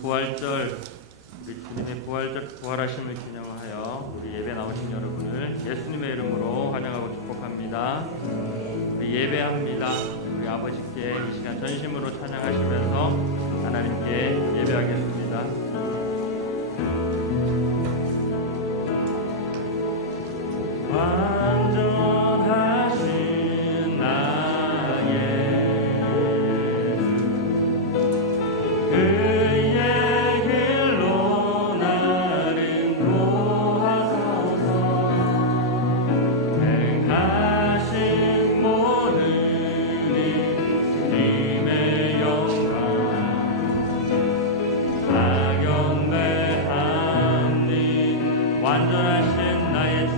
부활절, 우리 주님의 부활하심을 기념하여 우리 예배 나오신 여러분을 예수님의 이름으로 환영하고 축복합니다. 우리 예배합니다. 우리 아버지께 이 시간 전심으로 찬양하시면서 하나님께 예배하겠습니다. 완전하신 나의 그의 길로 나를 인도하소서. 행하신 모든 일 주님의 영광 다 경배합니다. 완전하신 나의 주,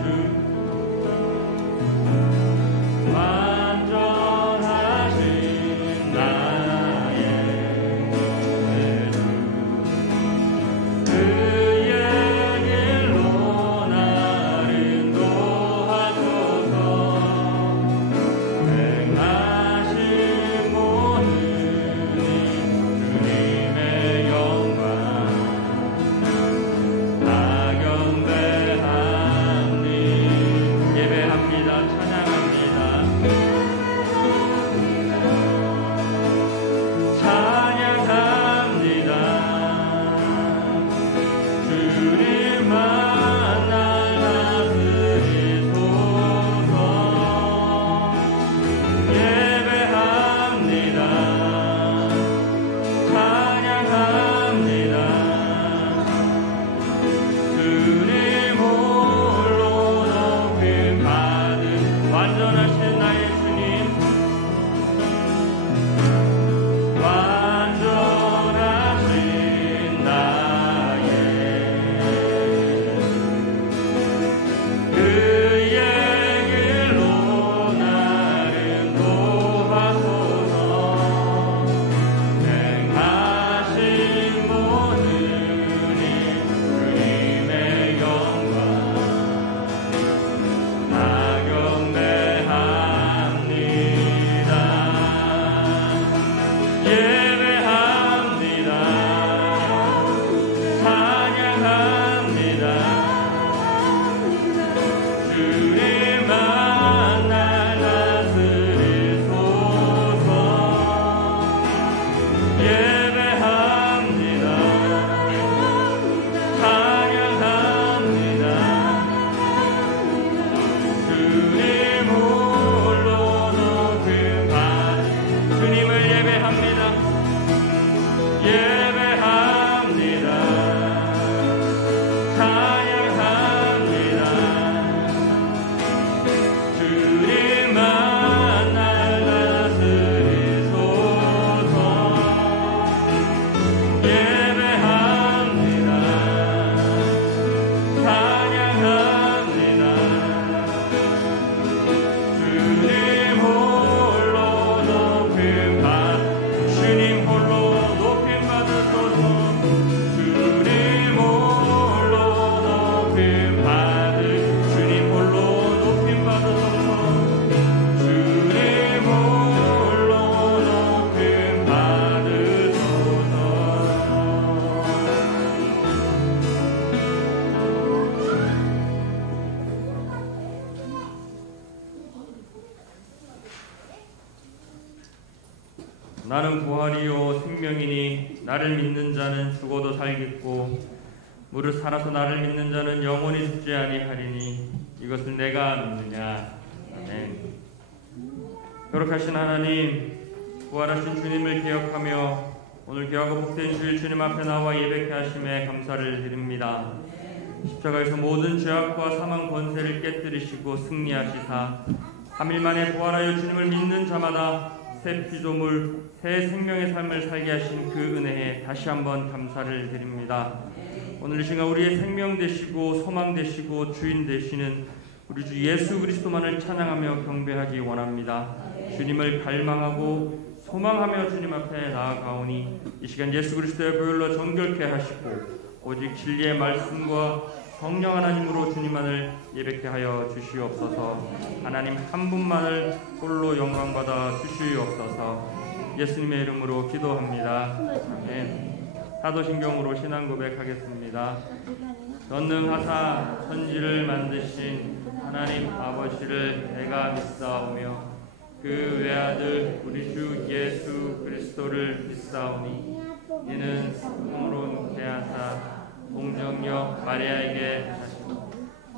나는 부활이요 생명이니 나를 믿는 자는 죽어도 살겠고 무릇 살아서 나를 믿는 자는 영원히 죽지 아니하리니 이것을 내가 믿느냐. 아멘. 거룩하신 하나님, 부활하신 주님을 기억하며 오늘 귀하고 복된 주일 주님 앞에 나와 예배케 하심에 감사를 드립니다. 십자가에서 모든 죄악과 사망 권세를 깨뜨리시고 승리하시사 3일 만에 부활하여 주님을 믿는 자마다 새 피조물, 새 생명의 삶을 살게 하신 그 은혜에 다시 한번 감사를 드립니다. 오늘 이 시간 우리의 생명 되시고 소망 되시고 주인 되시는 우리 주 예수 그리스도만을 찬양하며 경배하기 원합니다. 주님을 갈망하고 소망하며 주님 앞에 나아가오니 이 시간 예수 그리스도의 보혈로 정결케 하시고 오직 진리의 말씀과 성령 하나님으로 주님만을 예배케 하여 주시옵소서. 하나님 한 분만을 홀로 영광받아 주시옵소서. 예수님의 이름으로 기도합니다. 아멘. 사도신경으로 신앙 고백하겠습니다. 전능하사 천지를 만드신 하나님 아버지를 내가 믿사오며 그 외아들 우리 주 예수 그리스도를 믿사오니 이는 성령으로 잉태하사 동정녀 마리아에게 하시고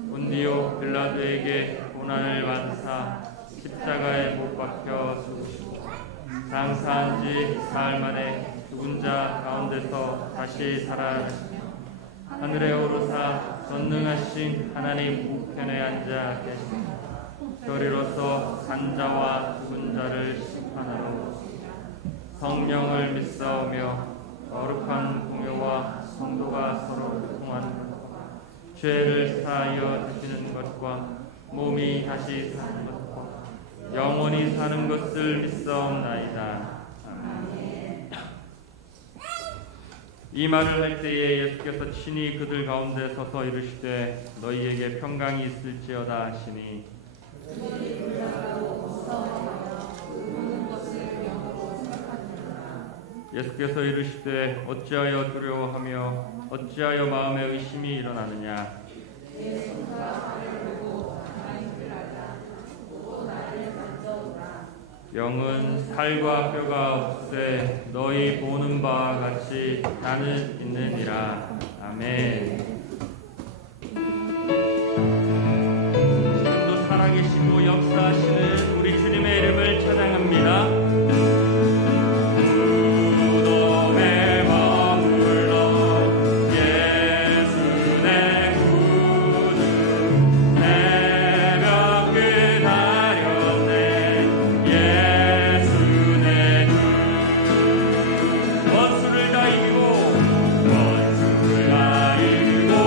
본디오 빌라도에게 고난을 받으사 십자가에 못 박혀 죽으시고 장사한 지 사흘 만에 죽은 자 가운데서 다시 살아나시며 하늘에 오르사 전능하신 하나님 우편에 앉아 계시며 저리로서 산 자와 죽은 자를 심판하러 오시며 성령을 믿사오며 거룩한 공효와 성도가 서로 교통하는 것과 죄를 사하여 주시는 것과 몸이 다시 사는 것과 영원히 사는 것을 믿사옵나이다. 아멘. 이 말을 할 때에 예수께서 친히 그들 가운데 서서 이르시되 너희에게 평강이 있을지어다 하시니 예수께서 이르시되 어찌하여 두려워하며 어찌하여 마음에 의심이 일어나느냐. 영은 살과 뼈가 없되 너희 보는 바와 같이 나는 있느니라. 아멘. 지금도 살아계시고 역사하시는 우리 주님의 이름을 찬양합니다. 원수를 다 이기고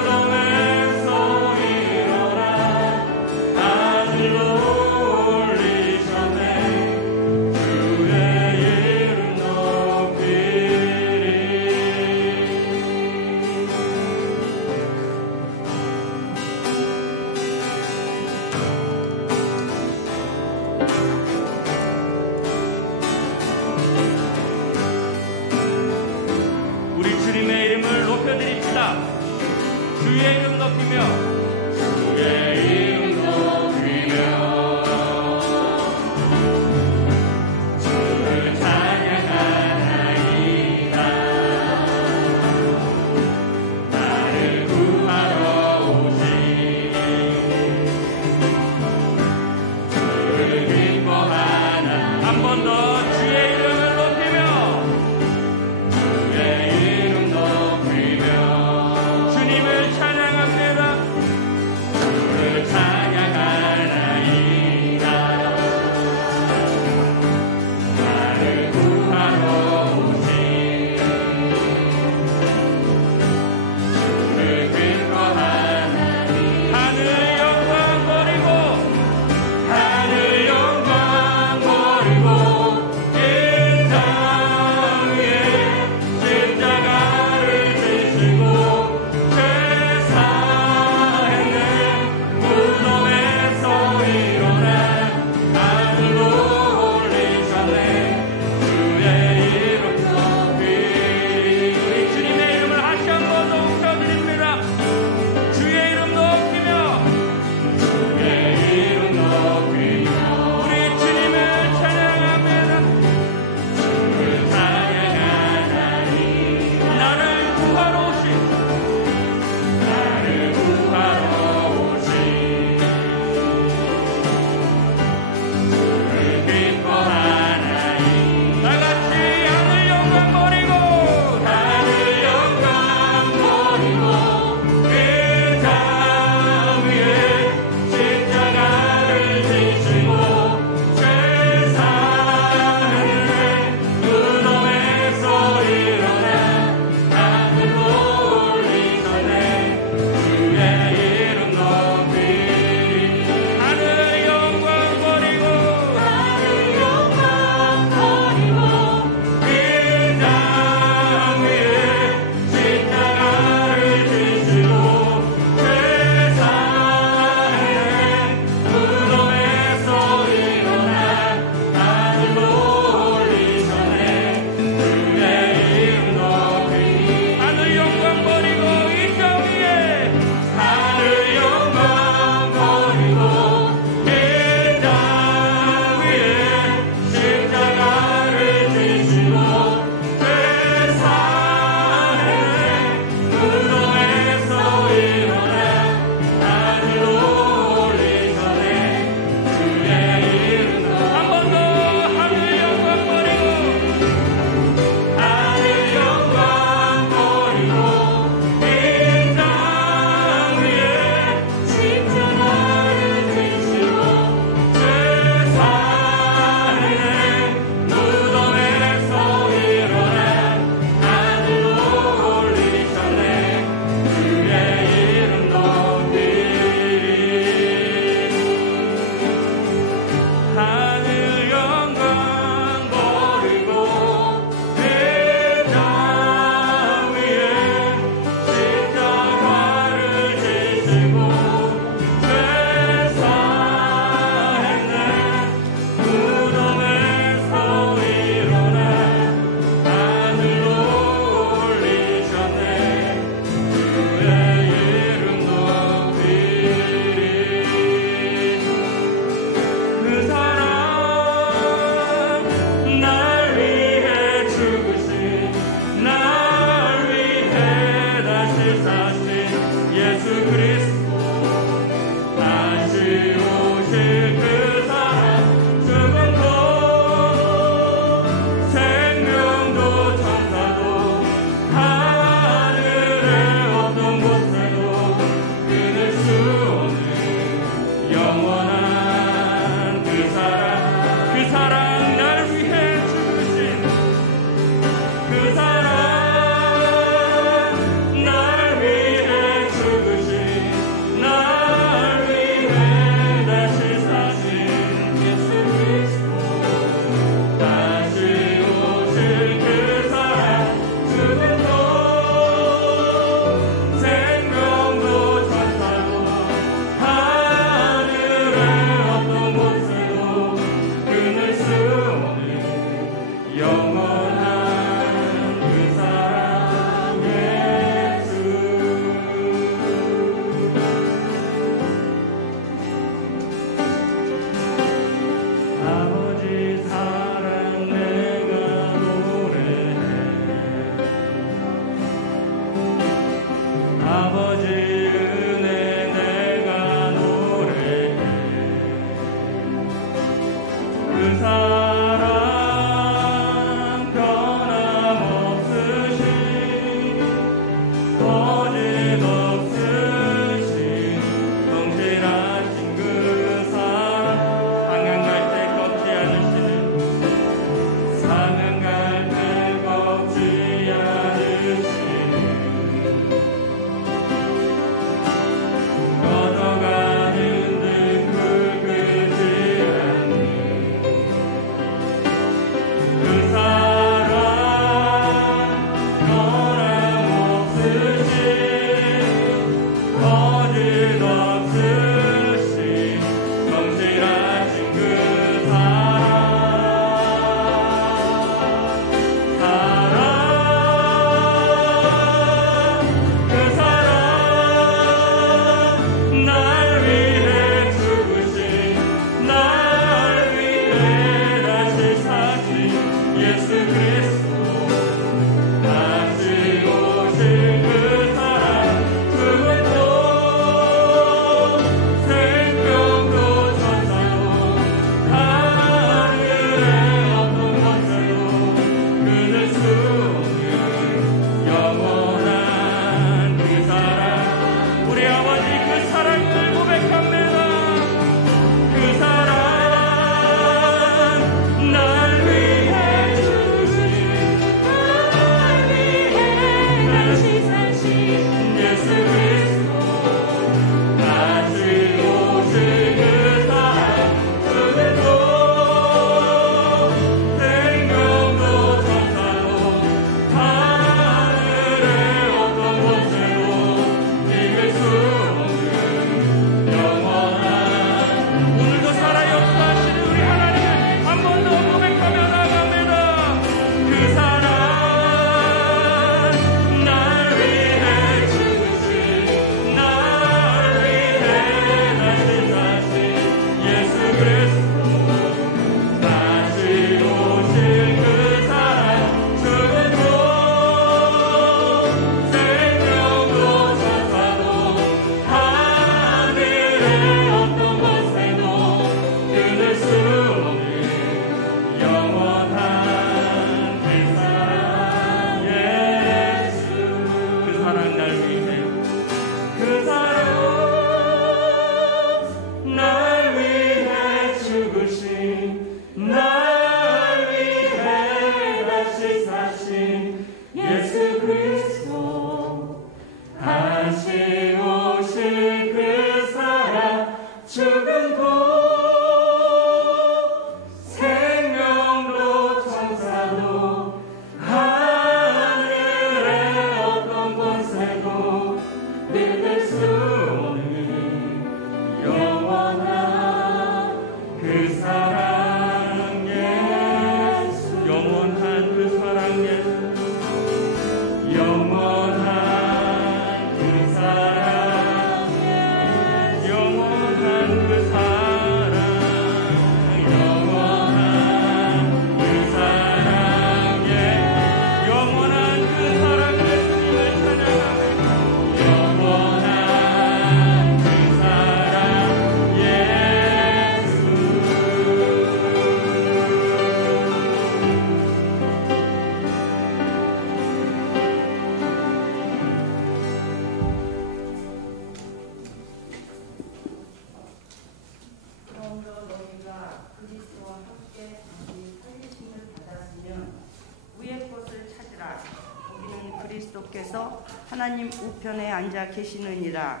그리스도께서 하나님 우편에 앉아 계시느니라.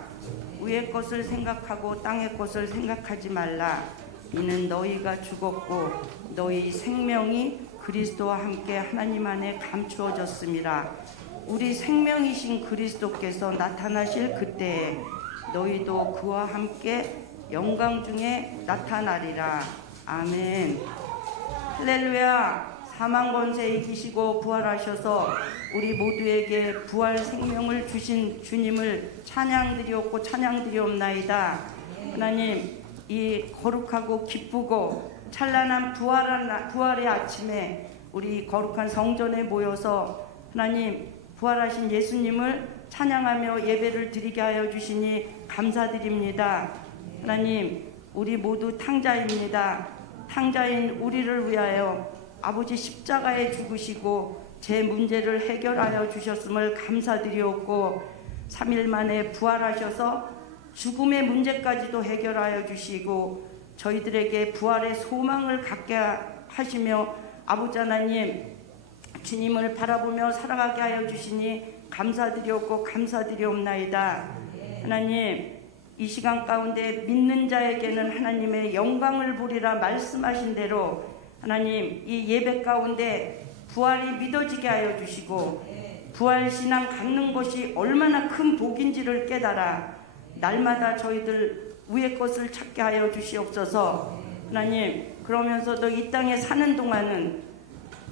위의 것을 생각하고 땅의 것을 생각하지 말라. 이는 너희가 죽었고 너희 생명이 그리스도와 함께 하나님 안에 감추어졌음이라. 우리 생명이신 그리스도께서 나타나실 그때에 너희도 그와 함께 영광 중에 나타나리라. 아멘. 할렐루야. 사망 권세 이기시고 부활하셔서 우리 모두에게 부활 생명을 주신 주님을 찬양드리옵고 찬양드리옵나이다. 하나님, 이 거룩하고 기쁘고 찬란한 부활의 아침에 우리 거룩한 성전에 모여서 하나님 부활하신 예수님을 찬양하며 예배를 드리게 하여 주시니 감사드립니다. 하나님, 우리 모두 탕자입니다. 탕자인 우리를 위하여 아버지 십자가에 죽으시고 제 문제를 해결하여 주셨음을 감사드리옵고 3일 만에 부활하셔서 죽음의 문제까지도 해결하여 주시고 저희들에게 부활의 소망을 갖게 하시며 아버지 하나님 주님을 바라보며 살아가게 하여 주시니 감사드리옵고 감사드리옵나이다. 하나님, 이 시간 가운데 믿는 자에게는 하나님의 영광을 보리라 말씀하신 대로 하나님, 이 예배 가운데 부활이 믿어지게 하여 주시고 부활신앙 갖는 것이 얼마나 큰 복인지를 깨달아 날마다 저희들 위의 것을 찾게 하여 주시옵소서. 하나님, 그러면서도 이 땅에 사는 동안은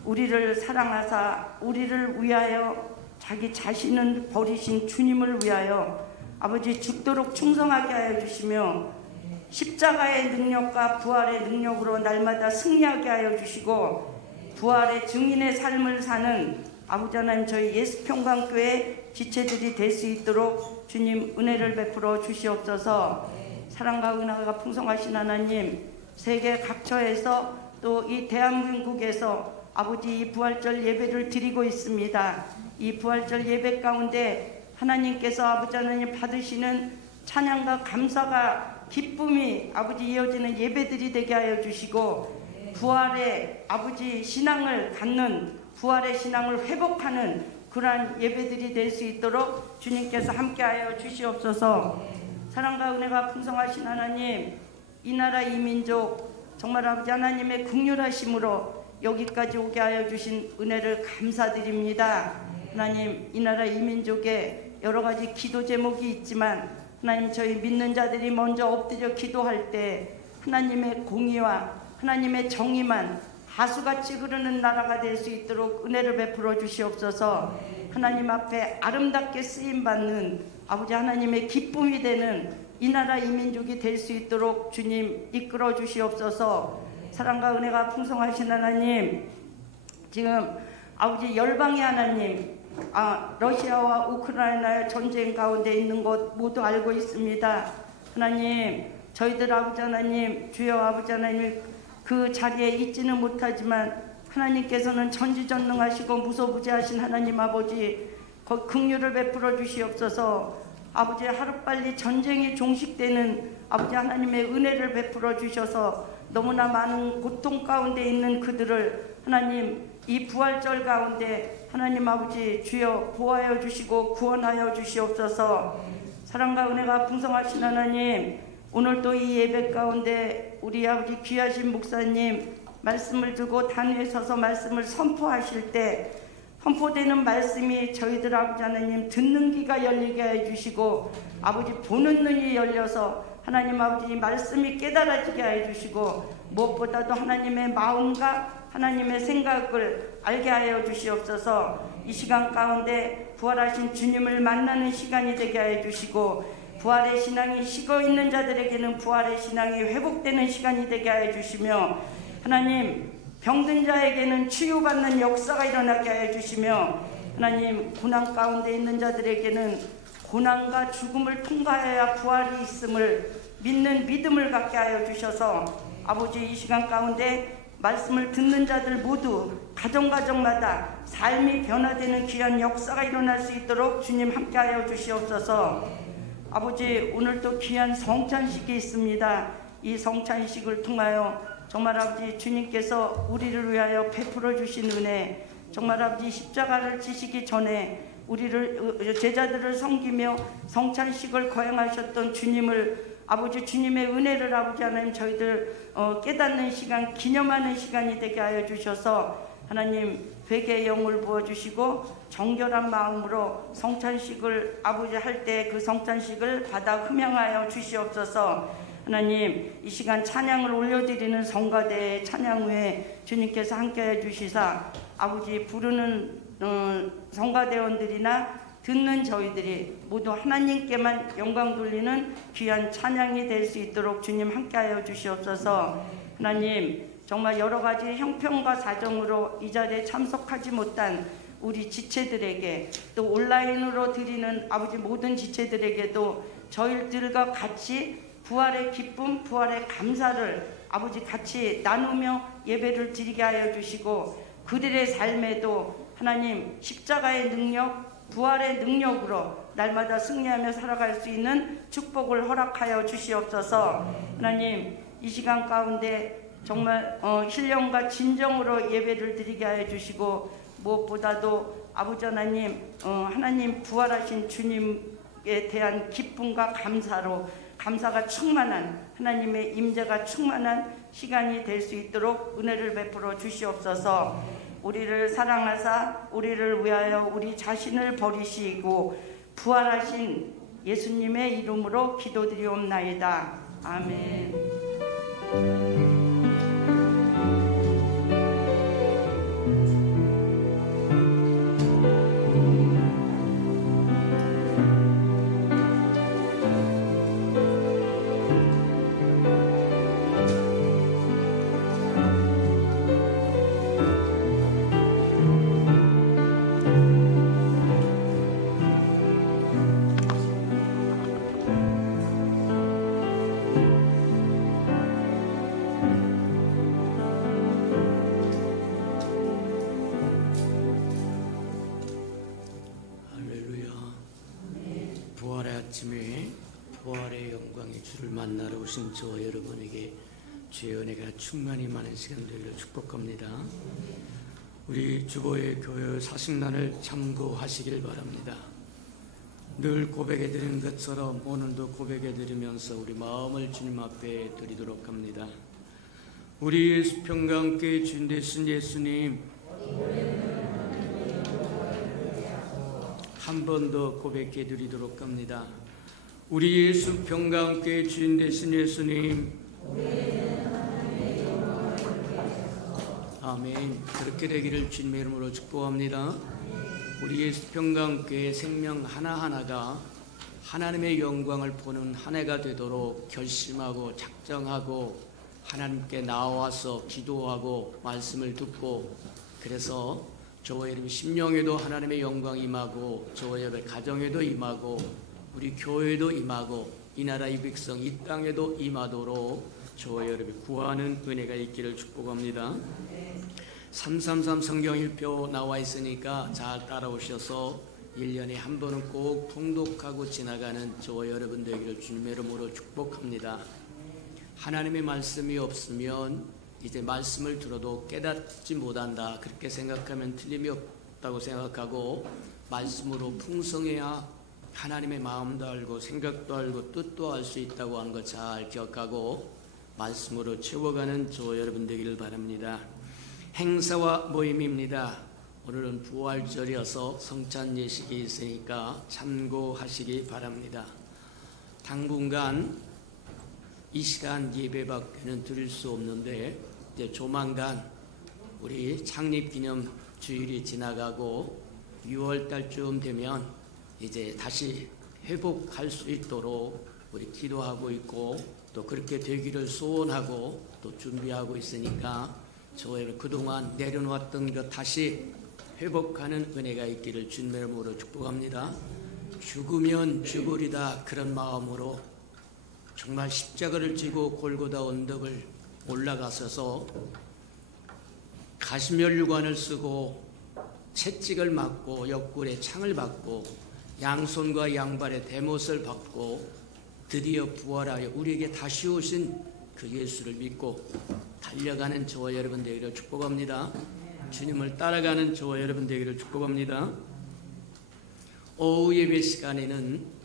우리를 사랑하사 우리를 위하여 자기 자신을 버리신 주님을 위하여 아버지 죽도록 충성하게 하여 주시며 십자가의 능력과 부활의 능력으로 날마다 승리하게 하여 주시고 부활의 증인의 삶을 사는 아버지 하나님 저희 예수평강교회 지체들이 될 수 있도록 주님 은혜를 베풀어 주시옵소서. 사랑과 은혜가 풍성하신 하나님, 세계 각처에서 또 이 대한민국에서 아버지 이 부활절 예배를 드리고 있습니다. 이 부활절 예배 가운데 하나님께서 아버지 하나님 받으시는 찬양과 감사가 기쁨이 아버지 이어지는 예배들이 되게 하여 주시고, 부활의 아버지 신앙을 갖는, 부활의 신앙을 회복하는 그러한 예배들이 될 수 있도록 주님께서 함께하여 주시옵소서. 사랑과 은혜가 풍성하신 하나님, 이 나라 이 민족 정말 아버지 하나님의 긍휼하심으로 여기까지 오게 하여 주신 은혜를 감사드립니다. 하나님, 이 나라 이 민족에 여러 가지 기도 제목이 있지만 하나님, 저희 믿는 자들이 먼저 엎드려 기도할 때 하나님의 공의와 하나님의 정의만 하수같이 흐르는 나라가 될 수 있도록 은혜를 베풀어 주시옵소서. 하나님 앞에 아름답게 쓰임받는 아버지 하나님의 기쁨이 되는 이 나라 이 민족이 될 수 있도록 주님 이끌어 주시옵소서. 사랑과 은혜가 풍성하신 하나님, 지금 아버지 열방의 하나님, 러시아와 우크라이나의 전쟁 가운데 있는 것 모두 알고 있습니다. 하나님, 저희들 아버지 하나님, 주여 아버지 하나님 그 자리에 있지는 못하지만 하나님께서는 전지전능하시고 무소부재하신 하나님 아버지, 긍휼을 베풀어 주시옵소서. 아버지, 하루빨리 전쟁이 종식되는 아버지 하나님의 은혜를 베풀어 주셔서 너무나 많은 고통 가운데 있는 그들을 하나님 이 부활절 가운데 하나님 아버지 주여 보호하여 주시고 구원하여 주시옵소서. 사랑과 은혜가 풍성하신 하나님, 오늘도 이 예배 가운데 우리 아버지 귀하신 목사님 말씀을 들고 단위에 서서 말씀을 선포하실 때 선포되는 말씀이 저희들 아버지 하나님 듣는 귀가 열리게 해주시고 아버지 보는 눈이 열려서 하나님 아버지 말씀이 깨달아지게 해주시고 무엇보다도 하나님의 마음과 하나님의 생각을 알게 하여 주시옵소서. 이 시간 가운데 부활하신 주님을 만나는 시간이 되게 해주시고 부활의 신앙이 식어있는 자들에게는 부활의 신앙이 회복되는 시간이 되게 해주시며 하나님 병든 자에게는 치유받는 역사가 일어나게 해주시며 하나님 고난 가운데 있는 자들에게는 고난과 죽음을 통과해야 부활이 있음을 믿는 믿음을 갖게 하여 주셔서 아버지 이 시간 가운데 말씀을 듣는 자들 모두 가정마다 삶이 변화되는 귀한 역사가 일어날 수 있도록 주님 함께하여 주시옵소서. 아버지, 오늘도 귀한 성찬식이 있습니다. 이 성찬식을 통하여 정말 아버지 주님께서 우리를 위하여 베풀어 주신 은혜, 정말 아버지 십자가를 지시기 전에 우리를 제자들을 섬기며 성찬식을 거행하셨던 주님을 아버지 주님의 은혜를 아버지 하나님 저희들 깨닫는 시간, 기념하는 시간이 되게 하여 주셔서 하나님 회개의 영을 부어주시고 정결한 마음으로 성찬식을 아버지 할 때 그 성찬식을 받아 흠양하여 주시옵소서. 하나님 이 시간 찬양을 올려드리는 성가대의 찬양 후에 주님께서 함께해 주시사 아버지 부르는 성가대원들이나 듣는 저희들이 모두 하나님께만 영광 돌리는 귀한 찬양이 될 수 있도록 주님 함께하여 주시옵소서. 하나님 정말 여러 가지 형편과 사정으로 이 자리에 참석하지 못한 우리 지체들에게 또 온라인으로 드리는 아버지 모든 지체들에게도 저희들과 같이 부활의 기쁨, 부활의 감사를 아버지 같이 나누며 예배를 드리게 하여 주시고 그들의 삶에도 하나님 십자가의 능력, 부활의 능력으로 날마다 승리하며 살아갈 수 있는 축복을 허락하여 주시옵소서. 하나님 이 시간 가운데 정말 신령과 진정으로 예배를 드리게 하여 주시고 무엇보다도 아버지 하나님 하나님 부활하신 주님에 대한 기쁨과 감사가 충만한 하나님의 임재가 충만한 시간이 될 수 있도록 은혜를 베풀어 주시옵소서. 우리를 사랑하사 우리를 위하여 우리 자신을 버리시고 부활하신 예수님의 이름으로 기도드리옵나이다. 아멘. 주를 만나러 오신 저와 여러분에게 주의 은혜가 충만히 많은 시간 되기를 축복합니다. 우리 주보의 교회 사식난을 참고하시길 바랍니다. 늘 고백해드리는 것처럼 오늘도 고백해드리면서 우리 마음을 주님 앞에 드리도록 합니다. 우리 수평강교회 주인 되신 예수님, 한 번 더 고백해드리도록 합니다. 우리 수평강교회 주인 되신 예수님, 아멘. 그렇게 되기를 주님의 이름으로 축복합니다. 우리의 수평강교회 생명 하나하나가 하나님의 영광을 보는 한 해가 되도록 결심하고 작정하고 하나님께 나와서 기도하고 말씀을 듣고, 그래서 저와 여러분 심령에도 하나님의 영광이 임하고 저와 여러분 가정에도 임하고 우리 교회도 임하고 이 나라 이 백성 이 땅에도 임하도록 저와 여러분 구하는 은혜가 있기를 축복합니다. 333 성경 1표 나와 있으니까 잘 따라오셔서 1년에 한 번은 꼭 통독하고 지나가는 저와 여러분 되기를 주님의 이름으로 축복합니다. 하나님의 말씀이 없으면 이제 말씀을 들어도 깨닫지 못한다, 그렇게 생각하면 틀림이 없다고 생각하고, 말씀으로 풍성해야 하나님의 마음도 알고 생각도 알고 뜻도 알 수 있다고 하는 것 잘 기억하고 말씀으로 채워가는 저와 여러분 되기를 바랍니다. 행사와 모임입니다. 오늘은 부활절이어서 성찬 예식이 있으니까 참고하시기 바랍니다. 당분간 이 시간 예배밖에는 드릴 수 없는데, 이제 조만간 우리 창립기념 주일이 지나가고 6월달쯤 되면 이제 다시 회복할 수 있도록 우리 기도하고 있고, 또 그렇게 되기를 소원하고 또 준비하고 있으니까 저희는 그동안 내려놓았던 것 다시 회복하는 은혜가 있기를 주님의 이름으로 축복합니다. 죽으면 죽으리다, 그런 마음으로 정말 십자가를 지고 골고다 언덕을 올라가서서 가시면류관을 쓰고 채찍을 맞고 옆구리에 창을 받고 양손과 양발에 대못을 받고 드디어 부활하여 우리에게 다시 오신 그 예수를 믿고 달려가는 저와 여러분 되기를 축복합니다. 주님을 따라가는 저와 여러분 되기를 축복합니다. 오후 예배 시간에는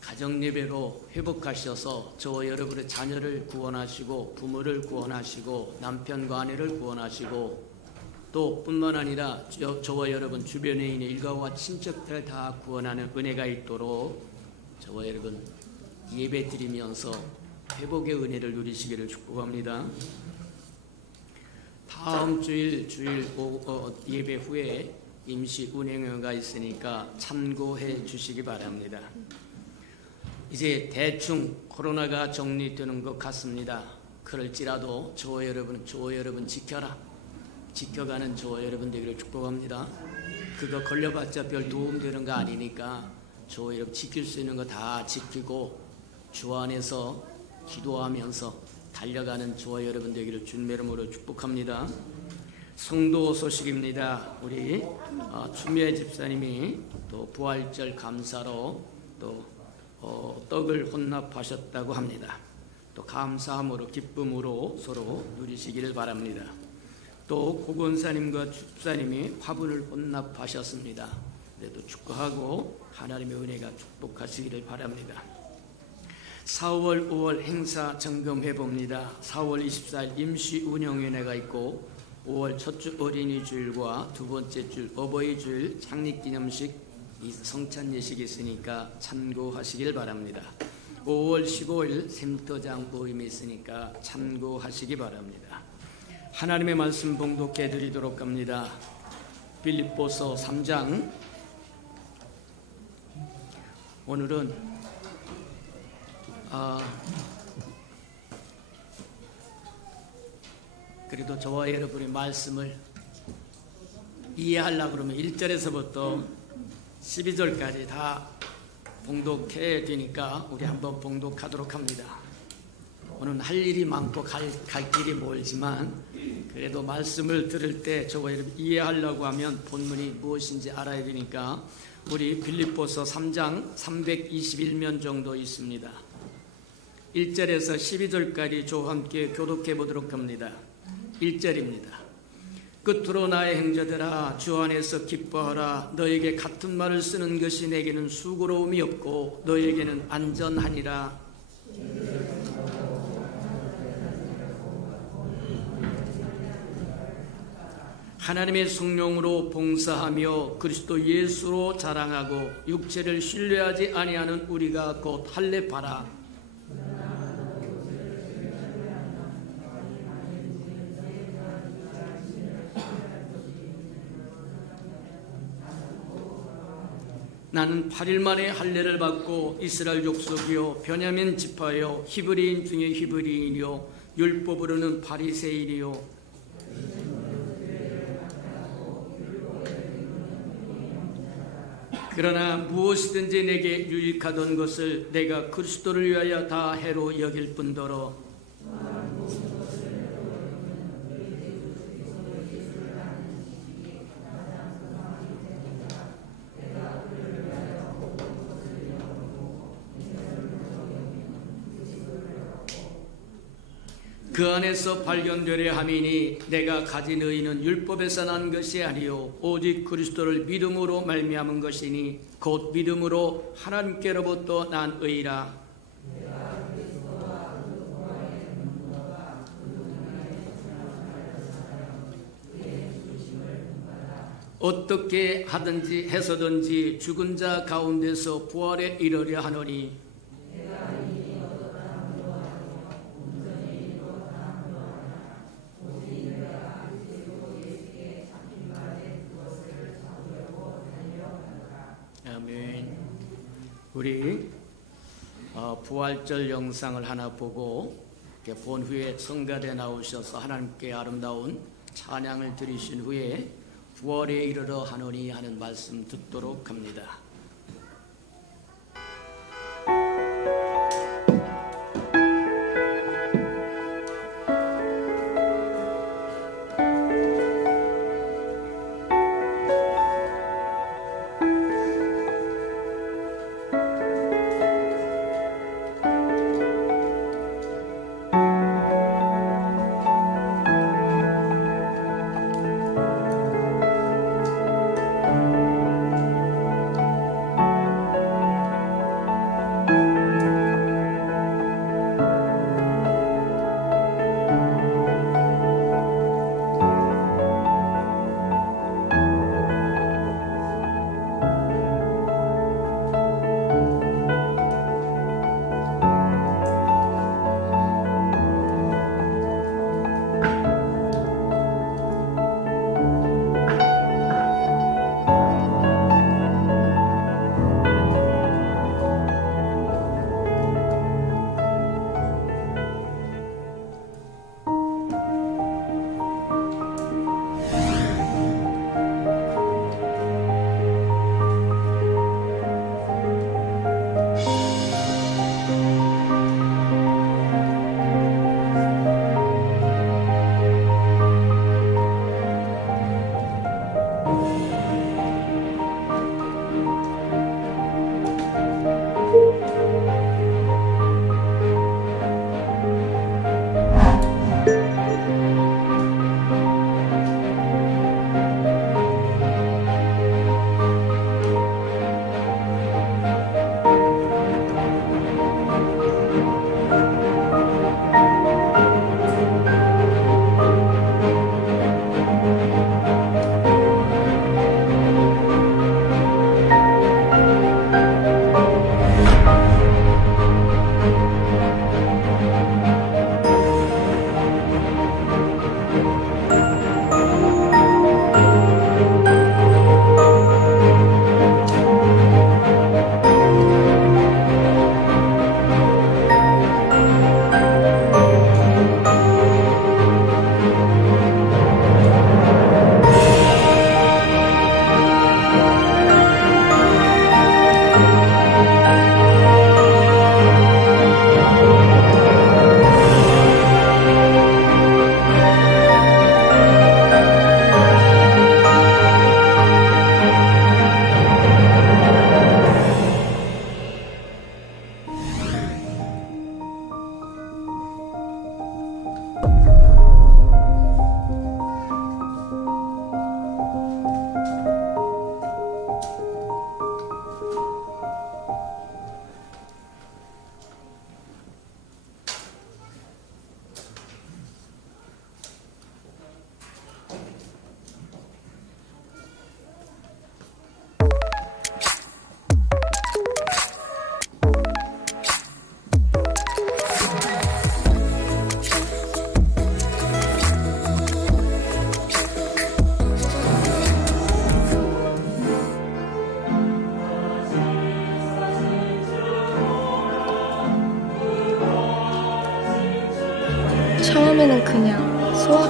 가정예배로 회복하셔서 저와 여러분의 자녀를 구원하시고 부모를 구원하시고 남편과 아내를 구원하시고 또 뿐만 아니라 저와 여러분 주변에 있는 일가와 친척들을 다 구원하는 은혜가 있도록 저와 여러분 예배 드리면서 회복의 은혜를 누리시기를 축복합니다. 다음 주일 예배 후에 임시 운행회가 있으니까 참고해 주시기 바랍니다. 이제 대충 코로나가 정리되는 것 같습니다. 그럴지라도 저와 여러분 지켜가는 저와 여러분 되기를 축복합니다. 그거 걸려봤자 별 도움되는 거 아니니까 저와 여러분 지킬 수 있는 거 다 지키고 주 안에서 기도하면서 달려가는 저와 여러분 되기를 주님의 이름으로 축복합니다. 성도 소식입니다. 우리 추미애 집사님이 또 부활절 감사로 또 떡을 혼납하셨다고 합니다. 또 감사함으로 기쁨으로 서로 누리시기를 바랍니다. 또 고건사님과 집사님이 화분을 혼납하셨습니다. 그래도 축하하고 하나님의 은혜가 축복하시기를 바랍니다. 4월 5월 행사 점검해 봅니다. 4월 24일 임시 운영위원회가 있고 5월 첫 주 어린이주일과 두 번째 주 어버이주일 창립기념식 성찬 예식이 있으니까 참고하시길 바랍니다. 5월 15일 샘터장 모임이 있으니까 참고하시기 바랍니다. 하나님의 말씀 봉독해 드리도록 합니다. 빌립보서 3장. 오늘은 그래도 저와 여러분의 말씀을 이해하려고 그러면 1절에서부터 12절까지 다 봉독해야 되니까 우리 한번 봉독하도록 합니다. 오늘 할 일이 많고 갈 길이 멀지만 그래도 말씀을 들을 때 저와 여러분 이해하려고 하면 본문이 무엇인지 알아야 되니까 우리 빌립보서 3장 321면 정도 있습니다. 1절에서 12절까지 저와 함께 교독해 보도록 합니다. 1절입니다. 끝으로 나의 형제들아 주 안에서 기뻐하라. 너에게 같은 말을 쓰는 것이 내게는 수고로움이 없고 너에게는 안전하니라. 하나님의 성령으로 봉사하며 그리스도 예수로 자랑하고 육체를 신뢰하지 아니하는 우리가 곧 할례파라. 나는 8일 만에 할례를 받고 이스라엘 족속이요 베냐민 지파요 히브리인 중에 히브리인이요 율법으로는 바리새인이요 그러나 무엇이든지 내게 유익하던 것을 내가 그리스도를 위하여 다 해로 여길 뿐더러 그 안에서 발견되려 함이니 내가 가진 의는 율법에서 난 것이 아니요 오직 그리스도를 믿음으로 말미암은 것이니 곧 믿음으로 하나님께로부터 난 의라. 어떻게 하든지 해서든지 죽은 자 가운데서 부활에 이르려 하노니 우리 부활절 영상을 하나 보고 본 후에 성가대 나오셔서 하나님께 아름다운 찬양을 드리신 후에 부활에 이르러 하노니 하는 말씀 듣도록 합니다.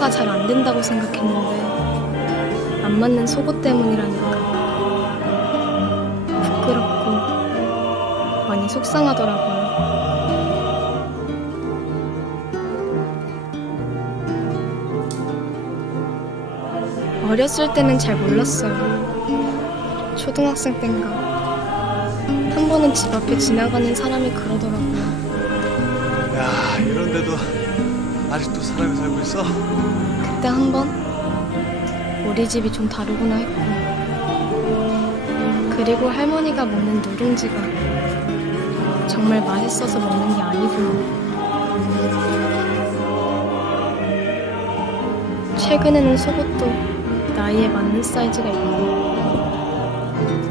식사가 잘 안 된다고 생각했는데 안 맞는 속옷 때문이라니까 부끄럽고 많이 속상하더라고요. 어렸을 때는 잘 몰랐어요. 초등학생 땐가 한 번은 집 앞에 지나가는 사람이 그러더라고요. 야, 이런데도 아직도 사람이 살고 있어? 그때 한 번 우리 집이 좀 다르구나 했고, 그리고 할머니가 먹는 누룽지가 정말 맛있어서 먹는 게 아니구나. 최근에는 속옷도 나이에 맞는 사이즈가 있고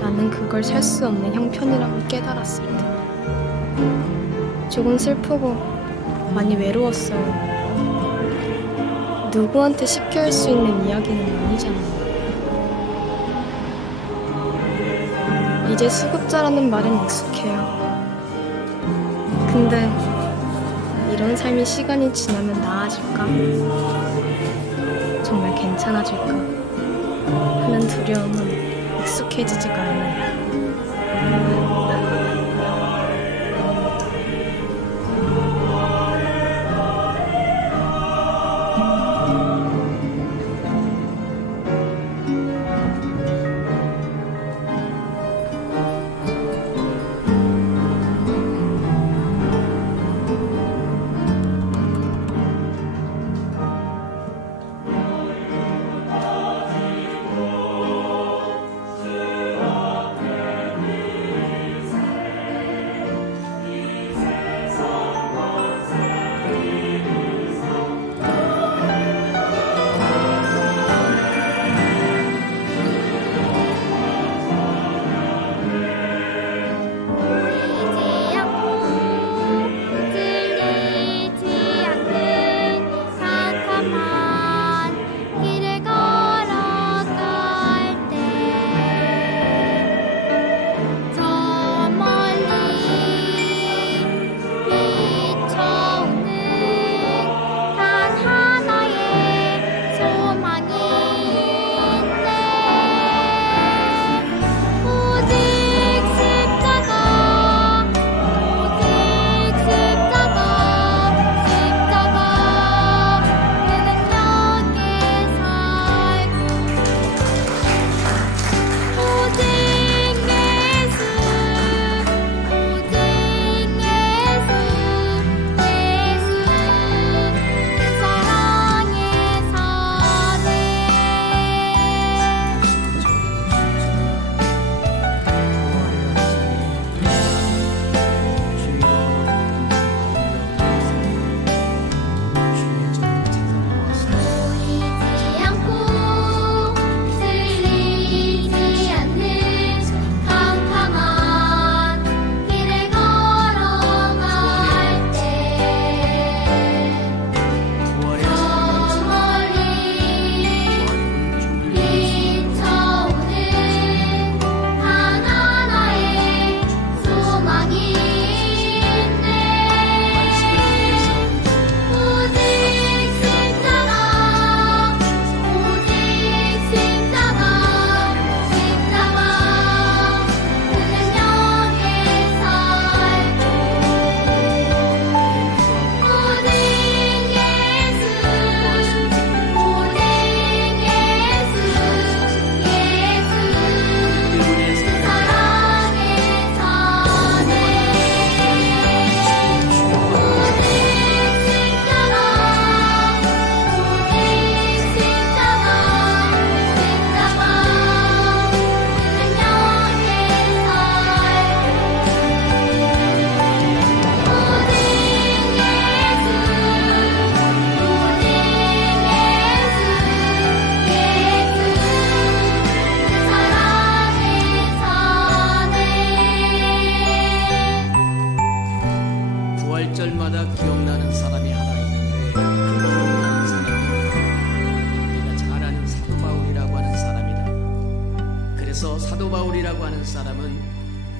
나는 그걸 살 수 없는 형편이라고 깨달았을 때 조금 슬프고 많이 외로웠어요. 누구한테 쉽게 할 수 있는 이야기는 아니잖아요. 이제 수급자라는 말은 익숙해요. 근데 이런 삶이 시간이 지나면 나아질까? 정말 괜찮아질까? 하는 두려움은 익숙해지지가 않아요.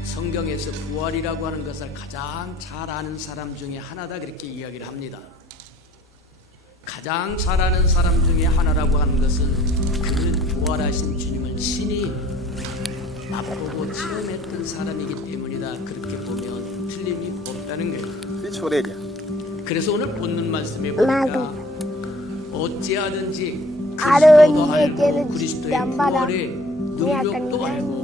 성경에서 부활이라고 하는 것을 가장 잘 아는 사람 중에 하나다 그렇게 이야기를 합니다. 가장 잘하는 사람 중에 하나라고 하는 것은 그는 부활하신 주님을 친히 맛보고 체험했던 사람이기 때문이다. 그렇게 보면 틀림이 없다는 거예요. 그래서 오늘 본문 말씀에 보니까 어찌하든지 그리스도도 알고 그리스도의 부활의 능력도 알고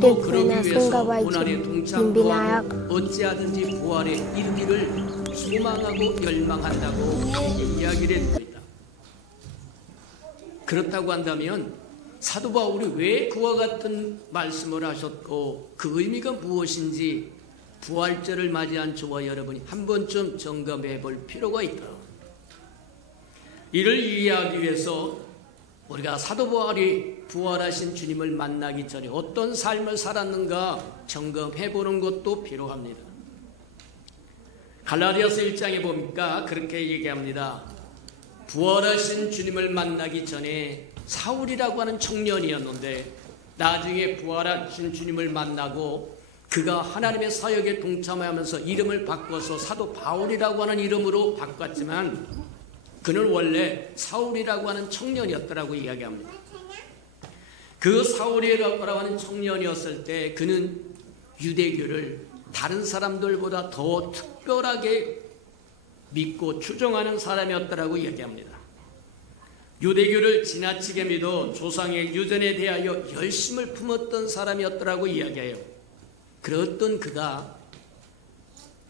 또 그러기 위해서 고난에 동참도 하고 어찌하든지 부활에 이르기를 소망하고 열망한다고 이야기를 했습니다. 그렇다고 한다면 사도 바울이 왜 그와 같은 말씀을 하셨고 그 의미가 무엇인지 부활절을 맞이한 저와 여러분이 한 번쯤 점검해 볼 필요가 있다. 이를 이해하기 위해서 우리가 사도 바울이 부활하신 주님을 만나기 전에 어떤 삶을 살았는가 점검해 보는 것도 필요합니다. 갈라디아서 1장에 보니까 그렇게 얘기합니다. 부활하신 주님을 만나기 전에 사울이라고 하는 청년이었는데 나중에 부활하신 주님을 만나고 그가 하나님의 사역에 동참하면서 이름을 바꿔서 사도 바울이라고 하는 이름으로 바꿨지만 그는 원래 사울이라고 하는 청년이었더라고 이야기합니다. 그 사울이라고 하는 청년이었을 때 그는 유대교를 다른 사람들보다 더 특별하게 믿고 추종하는 사람이었더라고 이야기합니다. 유대교를 지나치게 믿어 조상의 유전에 대하여 열심을 품었던 사람이었더라고 이야기해요. 그랬던 그가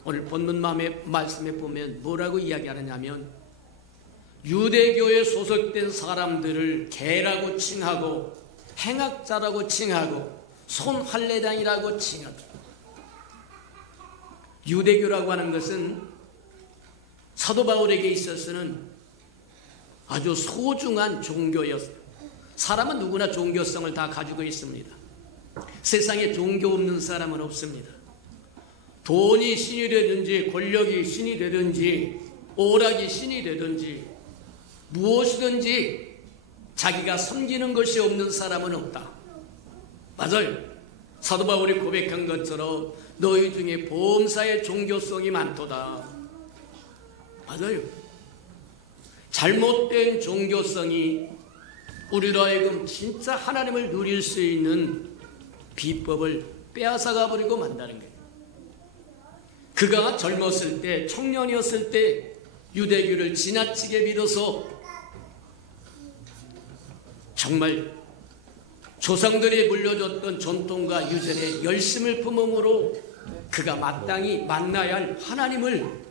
오늘 본문 말씀에 보면 뭐라고 이야기하느냐면 유대교에 소속된 사람들을 개라고 칭하고 행악자라고 칭하고 손할례당이라고 칭하다. 유대교라고 하는 것은 사도 바울에게 있어서는 아주 소중한 종교였어요. 사람은 누구나 종교성을 다 가지고 있습니다. 세상에 종교 없는 사람은 없습니다. 돈이 신이 되든지 권력이 신이 되든지 오락이 신이 되든지 무엇이든지 자기가 섬기는 것이 없는 사람은 없다. 맞아요. 사도 바울이 고백한 것처럼 너희 중에 범사의 종교성이 많도다. 맞아요. 잘못된 종교성이 우리로 하여금 진짜 하나님을 누릴 수 있는 비법을 빼앗아가 버리고 만다는 거예요. 그가 젊었을 때, 청년이었을 때 유대교를 지나치게 믿어서 정말 조상들이 물려줬던 전통과 유전에 열심을 품음으로 그가 마땅히 만나야 할 하나님을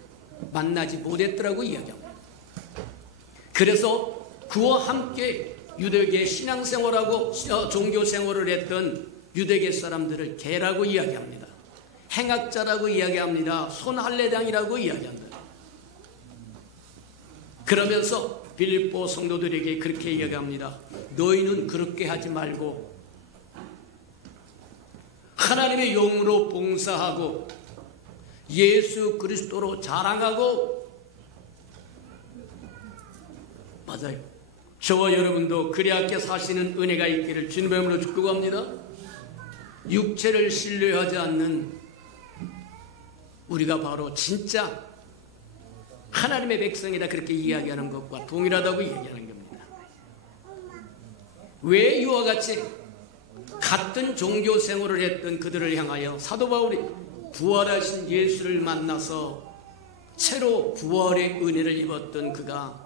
만나지 못했더라고 이야기합니다. 그래서 그와 함께 유대계 신앙생활하고 종교생활을 했던 유대계 사람들을 개라고 이야기합니다. 행악자라고 이야기합니다. 손할례당이라고 이야기합니다. 그러면서 빌립보 성도들에게 그렇게 이야기합니다. 너희는 그렇게 하지 말고 하나님의 영으로 봉사하고 예수 그리스도로 자랑하고. 맞아요. 저와 여러분도 그리하게 사시는 은혜가 있기를 주님의 이름으로 축복합니다. 육체를 신뢰하지 않는 우리가 바로 진짜 하나님의 백성이다 그렇게 이야기하는 것과 동일하다고 이야기하는 겁니다. 왜 이와 같이 같은 종교 생활을 했던 그들을 향하여 사도 바울이 부활하신 예수를 만나서 새로 부활의 은혜를 입었던 그가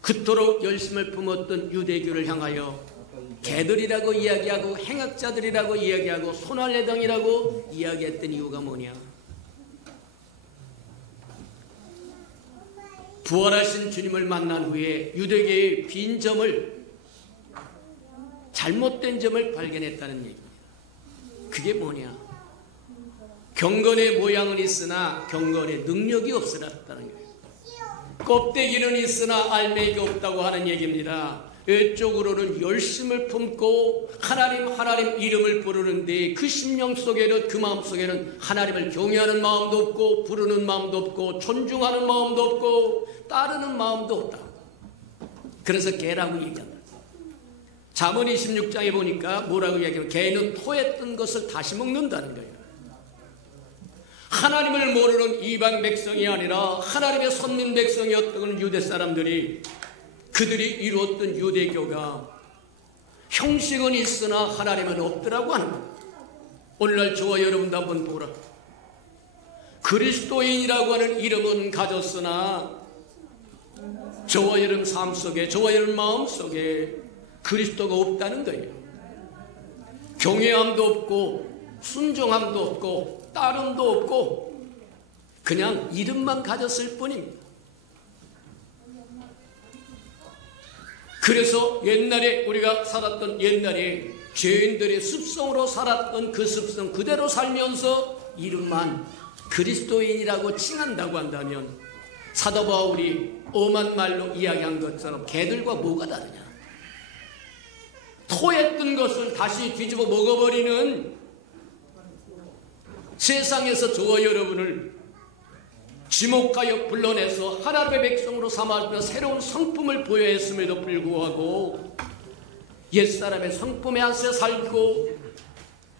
그토록 열심을 품었던 유대교를 향하여 개들이라고 이야기하고 행악자들이라고 이야기하고 손할례당이라고 이야기했던 이유가 뭐냐? 부활하신 주님을 만난 후에 유대교의 빈점을, 잘못된 점을 발견했다는 얘기입니다. 그게 뭐냐? 경건의 모양은 있으나 경건의 능력이 없었다는 거예요. 껍데기는 있으나 알맹이가 없다고 하는 얘기입니다. 외적으로는 열심을 품고 하나님 이름을 부르는데 그 심령 속에는, 그 마음 속에는 하나님을 경외하는 마음도 없고 부르는 마음도 없고 존중하는 마음도 없고 따르는 마음도 없다. 그래서 개라고 얘기한다. 잠언 26장에 보니까 뭐라고 얘기하면 개는 토했던 것을 다시 먹는다는 거예요. 하나님을 모르는 이방 백성이 아니라 하나님의 선민 백성이었던 유대 사람들이, 그들이 이루었던 유대교가 형식은 있으나 하나님은 없더라고 하는 거예요. 오늘날 저와 여러분도 한번 보라. 그리스도인이라고 하는 이름은 가졌으나 저와 여러분 삶 속에, 저와 여러분 마음 속에 그리스도가 없다는 거예요. 경외함도 없고 순종함도 없고 따름도 없고 그냥 이름만 가졌을 뿐입니다. 그래서 옛날에 우리가 살았던, 옛날에 죄인들의 습성으로 살았던 그 습성 그대로 살면서 이름만 그리스도인이라고 칭한다고 한다면 사도 바울이 엄한 말로 이야기한 것처럼 개들과 뭐가 다르냐? 토했던 것을 다시 뒤집어 먹어버리는 세상에서 저와 여러분을 지목하여 불러내서 하나님의 백성으로 삼아 새로운 성품을 보여했음에도 불구하고 옛사람의 성품에 안서 살고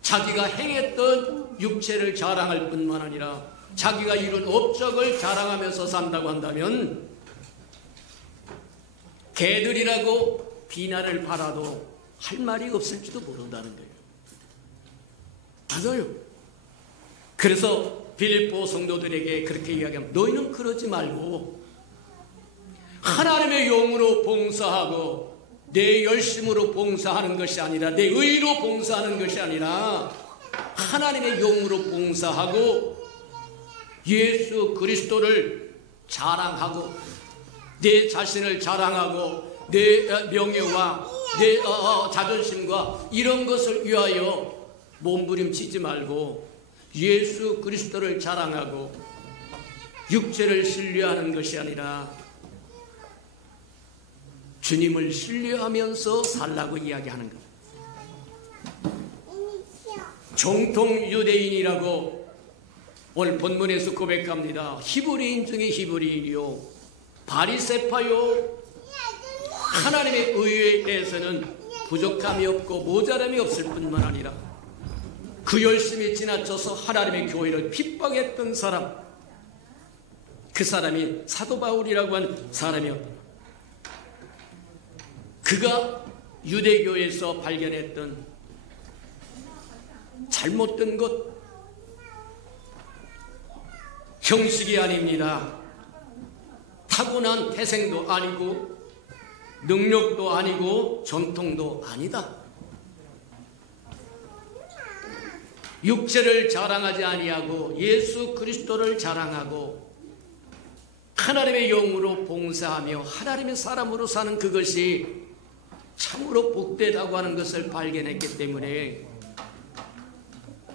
자기가 행했던 육체를 자랑할 뿐만 아니라 자기가 이룬 업적을 자랑하면서 산다고 한다면 개들이라고 비난을 받아도 할 말이 없을지도 모른다는 거예요. 맞아요. 그래서 빌립보 성도들에게 그렇게 이야기하면 너희는 그러지 말고 하나님의 영으로 봉사하고 내 열심으로 봉사하는 것이 아니라 내 의로 봉사하는 것이 아니라 하나님의 영으로 봉사하고 예수 그리스도를 자랑하고 내 자신을 자랑하고 내 명예와 내 자존심과 이런 것을 위하여 몸부림치지 말고 예수 그리스도를 자랑하고 육체를 신뢰하는 것이 아니라 주님을 신뢰하면서 살라고 이야기하는 것. 정통 유대인이라고 오늘 본문에서 고백합니다. 히브리인 중에 히브리인이요 바리새파요 하나님의 의에 대해서는 부족함이 없고 모자람이 없을 뿐만 아니라 그 열심히 지나쳐서 하나님의 교회를 핍박했던 사람, 그 사람이 사도 바울이라고 하는 사람이었다. 그가 유대교에서 발견했던 잘못된 것, 형식이 아닙니다. 타고난 태생도 아니고 능력도 아니고 전통도 아니다. 육체를 자랑하지 아니하고 예수 그리스도를 자랑하고 하나님의 영으로 봉사하며 하나님의 사람으로 사는 그것이 참으로 복되다고 하는 것을 발견했기 때문에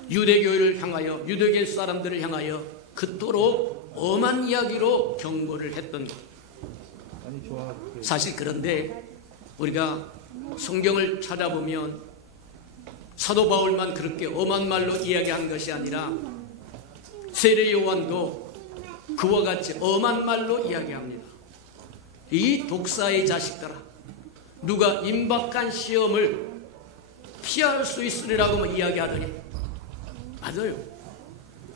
유대교를 향하여, 유대교 사람들을 향하여 그토록 엄한 이야기로 경고를 했던 것. 사실 그런데 우리가 성경을 찾아보면 사도 바울만 그렇게 엄한 말로 이야기한 것이 아니라 세례 요한도 그와 같이 엄한 말로 이야기합니다. 이 독사의 자식들아, 누가 임박한 시험을 피할 수 있으리라고 이야기하더니 맞아요.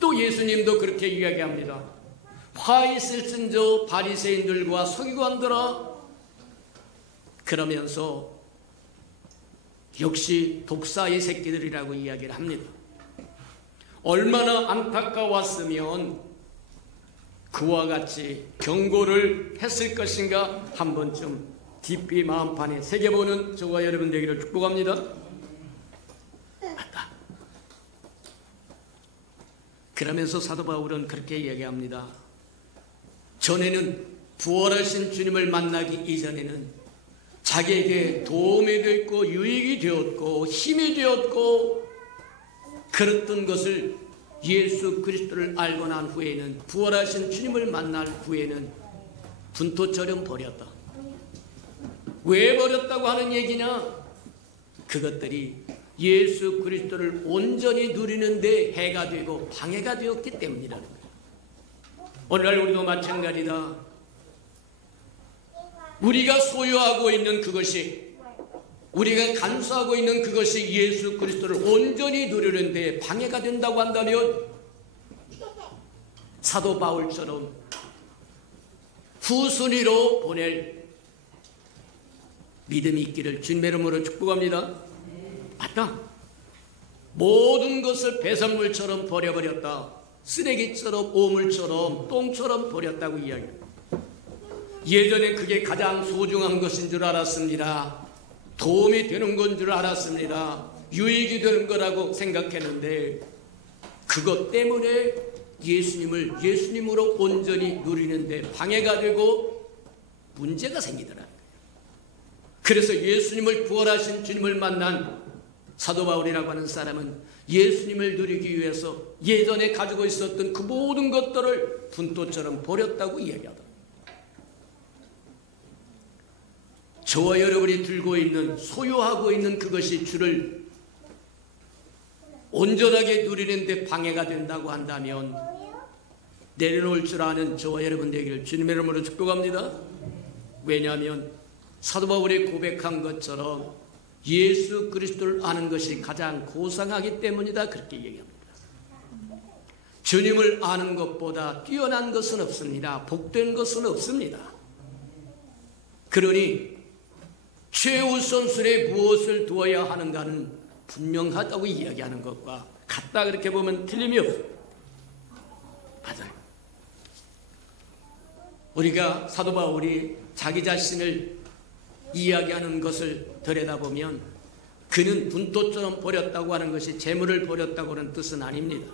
또 예수님도 그렇게 이야기합니다. 화 있을진저 바리새인들과 서기관들아, 그러면서 역시 독사의 새끼들이라고 이야기를 합니다. 얼마나 안타까웠으면 그와 같이 경고를 했을 것인가 한 번쯤 깊이 마음판에 새겨보는 저와 여러분 되기를 축복합니다. 맞다. 그러면서 사도 바울은 그렇게 이야기합니다. 전에는 부활하신 주님을 만나기 이전에는 자기에게 도움이 되었고 유익이 되었고 힘이 되었고 그랬던 것을 예수 그리스도를 알고 난 후에는, 부활하신 주님을 만날 후에는 분토처럼 버렸다. 왜 버렸다고 하는 얘기냐? 그것들이 예수 그리스도를 온전히 누리는데 해가 되고 방해가 되었기 때문이라는 거예요. 오늘날 우리도 마찬가지다. 우리가 소유하고 있는 그것이, 우리가 간수하고 있는 그것이 예수 그리스도를 온전히 누리는데 방해가 된다고 한다면 사도 바울처럼 후순위로 보낼 믿음이 있기를 주님의 이름으로 축복합니다. 맞다. 모든 것을 배설물처럼 버려버렸다. 쓰레기처럼, 오물처럼, 똥처럼 버렸다고 이야기합니다. 예전에 그게 가장 소중한 것인 줄 알았습니다. 도움이 되는 건 줄 알았습니다. 유익이 되는 거라고 생각했는데 그것 때문에 예수님으로 온전히 누리는데 방해가 되고 문제가 생기더라. 그래서 예수님을 부활하신 주님을 만난 사도 바울이라고 하는 사람은 예수님을 누리기 위해서 예전에 가지고 있었던 그 모든 것들을 분토처럼 버렸다고 이야기하더라. 저와 여러분이 들고 있는, 소유하고 있는 그것이 주를 온전하게 누리는데 방해가 된다고 한다면 내려놓을 줄 아는 저와 여러분 되기를 주님의 이름으로 축복합니다. 왜냐하면 사도 바울이 고백한 것처럼 예수 그리스도를 아는 것이 가장 고상하기 때문이다, 그렇게 얘기합니다. 주님을 아는 것보다 뛰어난 것은 없습니다. 복된 것은 없습니다. 그러니 최우선순위에 무엇을 두어야 하는가는 분명하다고 이야기하는 것과 같다, 그렇게 보면 틀림이 없어요. 맞아요. 우리가 사도 바울이 자기 자신을 이야기하는 것을 들여다보면 그는 분토처럼 버렸다고 하는 것이 재물을 버렸다고 하는 뜻은 아닙니다.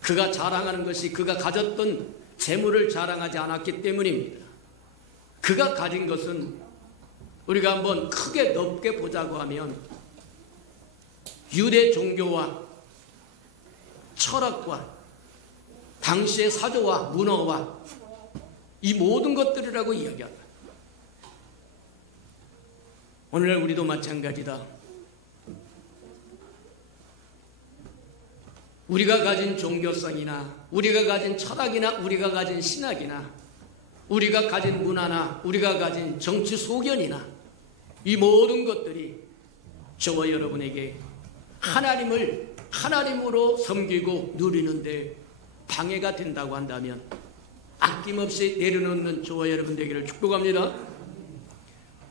그가 자랑하는 것이 그가 가졌던 재물을 자랑하지 않았기 때문입니다. 그가 가진 것은 우리가 한번 크게 넓게 보자고 하면 유대 종교와 철학과 당시의 사조와 문화와 이 모든 것들이라고 이야기합니다. 오늘날 우리도 마찬가지다. 우리가 가진 종교성이나 우리가 가진 철학이나 우리가 가진 신학이나 우리가 가진 문화나 우리가 가진 정치 소견이나 이 모든 것들이 저와 여러분에게 하나님으로 섬기고 누리는데 방해가 된다고 한다면 아낌없이 내려놓는 저와 여러분 되기를 축복합니다.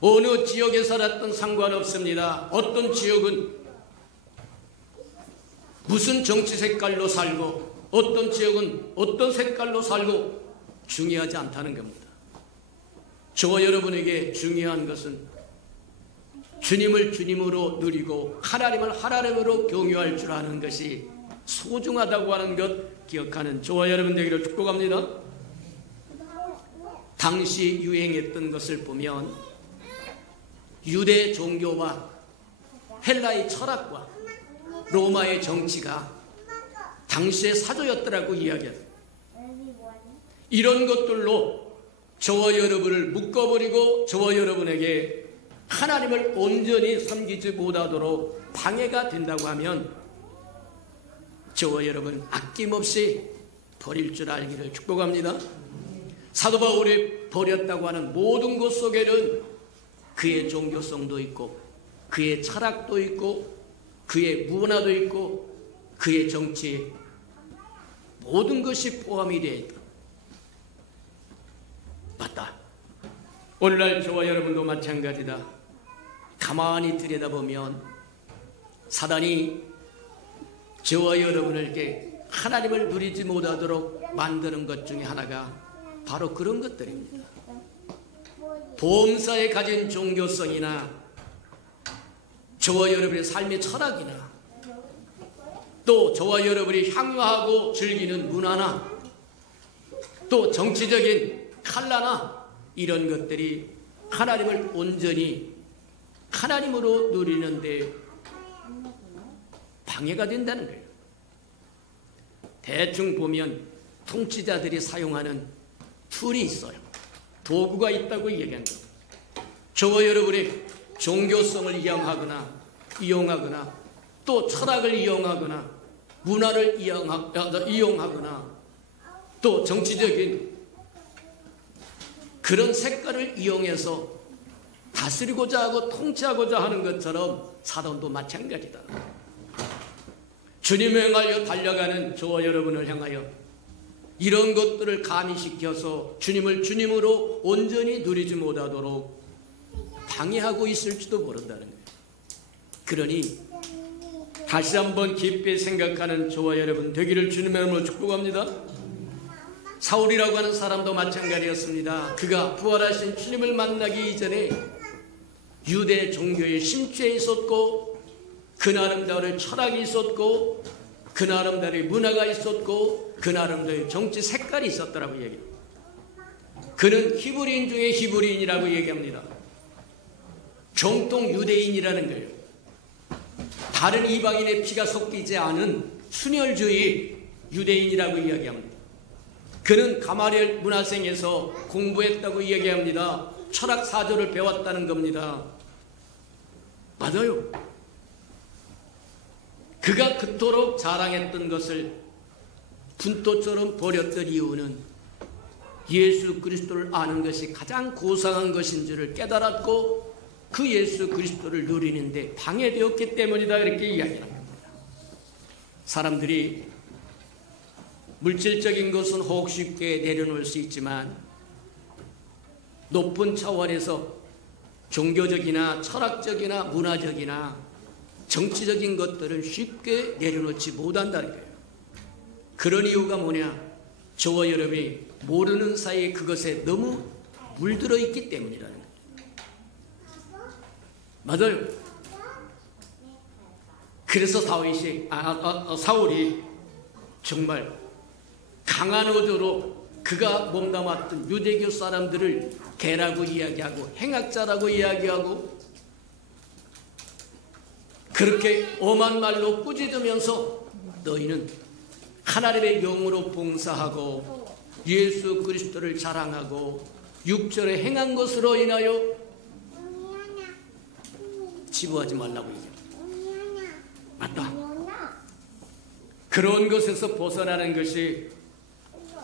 어느 지역에 살았던 상관없습니다. 어떤 지역은 무슨 정치 색깔로 살고 어떤 지역은 어떤 색깔로 살고 중요하지 않다는 겁니다. 저와 여러분에게 중요한 것은 주님을 주님으로 누리고 하나님을 하나님으로 경유할 줄 아는 것이 소중하다고 하는 것 기억하는 저와 여러분 되기를 축복합니다. 당시 유행했던 것을 보면 유대 종교와 헬라의 철학과 로마의 정치가 당시의 사조였더라고 이야기했어요. 이런 것들로 저와 여러분을 묶어버리고 저와 여러분에게 하나님을 온전히 섬기지 못하도록 방해가 된다고 하면 저와 여러분 아낌없이 버릴 줄 알기를 축복합니다. 사도 바울이 버렸다고 하는 모든 것 속에는 그의 종교성도 있고 그의 철학도 있고 그의 문화도 있고 그의 정치 모든 것이 포함이 되어 있다. 맞다. 오늘날 저와 여러분도 마찬가지다. 가만히 들여다보면 사단이 저와 여러분에게 하나님을 누리지 못하도록 만드는 것 중에 하나가 바로 그런 것들입니다. 보험사에 가진 종교성이나 저와 여러분의 삶의 철학이나 또 저와 여러분이 향유하고 즐기는 문화나 또 정치적인 칼라나 이런 것들이 하나님을 온전히 하나님으로 누리는데 방해가 된다는 거예요. 대충 보면 통치자들이 사용하는 툴이 있어요. 도구가 있다고 얘기합니다. 저와 여러분이 종교성을 이용하거나 또 철학을 이용하거나 문화를 이용하거나 또 정치적인 그런 색깔을 이용해서 다스리고자 하고 통치하고자 하는 것처럼 사단도 마찬가지다. 주님을 향하여 달려가는 저와 여러분을 향하여 이런 것들을 가미시켜서 주님을 주님으로 온전히 누리지 못하도록 방해하고 있을지도 모른다는 거예요. 그러니 다시 한번 깊이 생각하는 저와 여러분 되기를 주님의 이름으로 축복합니다. 사울이라고 하는 사람도 마찬가지였습니다. 그가 부활하신 주님을 만나기 이전에 유대 종교에 심취해 있었고 그 나름대로의 철학이 있었고 그 나름대로의 문화가 있었고 그 나름대로의 정치 색깔이 있었더라고 얘기합니다. 그는 히브리인 중에 히브리인이라고 얘기합니다. 정통 유대인이라는 거예요. 다른 이방인의 피가 섞이지 않은 순혈주의 유대인이라고 이야기합니다. 그는 가마리엘 문화생에서 공부했다고 이야기합니다. 철학 사조를 배웠다는 겁니다. 맞아요. 그가 그토록 자랑했던 것을 분토처럼 버렸던 이유는 예수 그리스도를 아는 것이 가장 고상한 것인 줄을 깨달았고 그 예수 그리스도를 누리는데 방해되었기 때문이다, 이렇게 이야기합니다. 사람들이 물질적인 것은 혹 쉽게 내려놓을 수 있지만 높은 차원에서 종교적이나 철학적이나 문화적이나 정치적인 것들은 쉽게 내려놓지 못한다는 거예요. 그런 이유가 뭐냐? 저와 여러분이 모르는 사이에 그것에 너무 물들어 있기 때문이라는 거예요. 맞아요. 그래서 사울이 정말 강한 어조로 그가 몸담았던 유대교 사람들을 개라고 이야기하고 행악자라고 이야기하고 그렇게 엄한 말로 꾸짖으면서 너희는 하나님의 영으로 봉사하고 예수 그리스도를 자랑하고 육절에 행한 것으로 인하여 치부하지 말라고 얘기합니다. 맞다. 그런 것에서 벗어나는 것이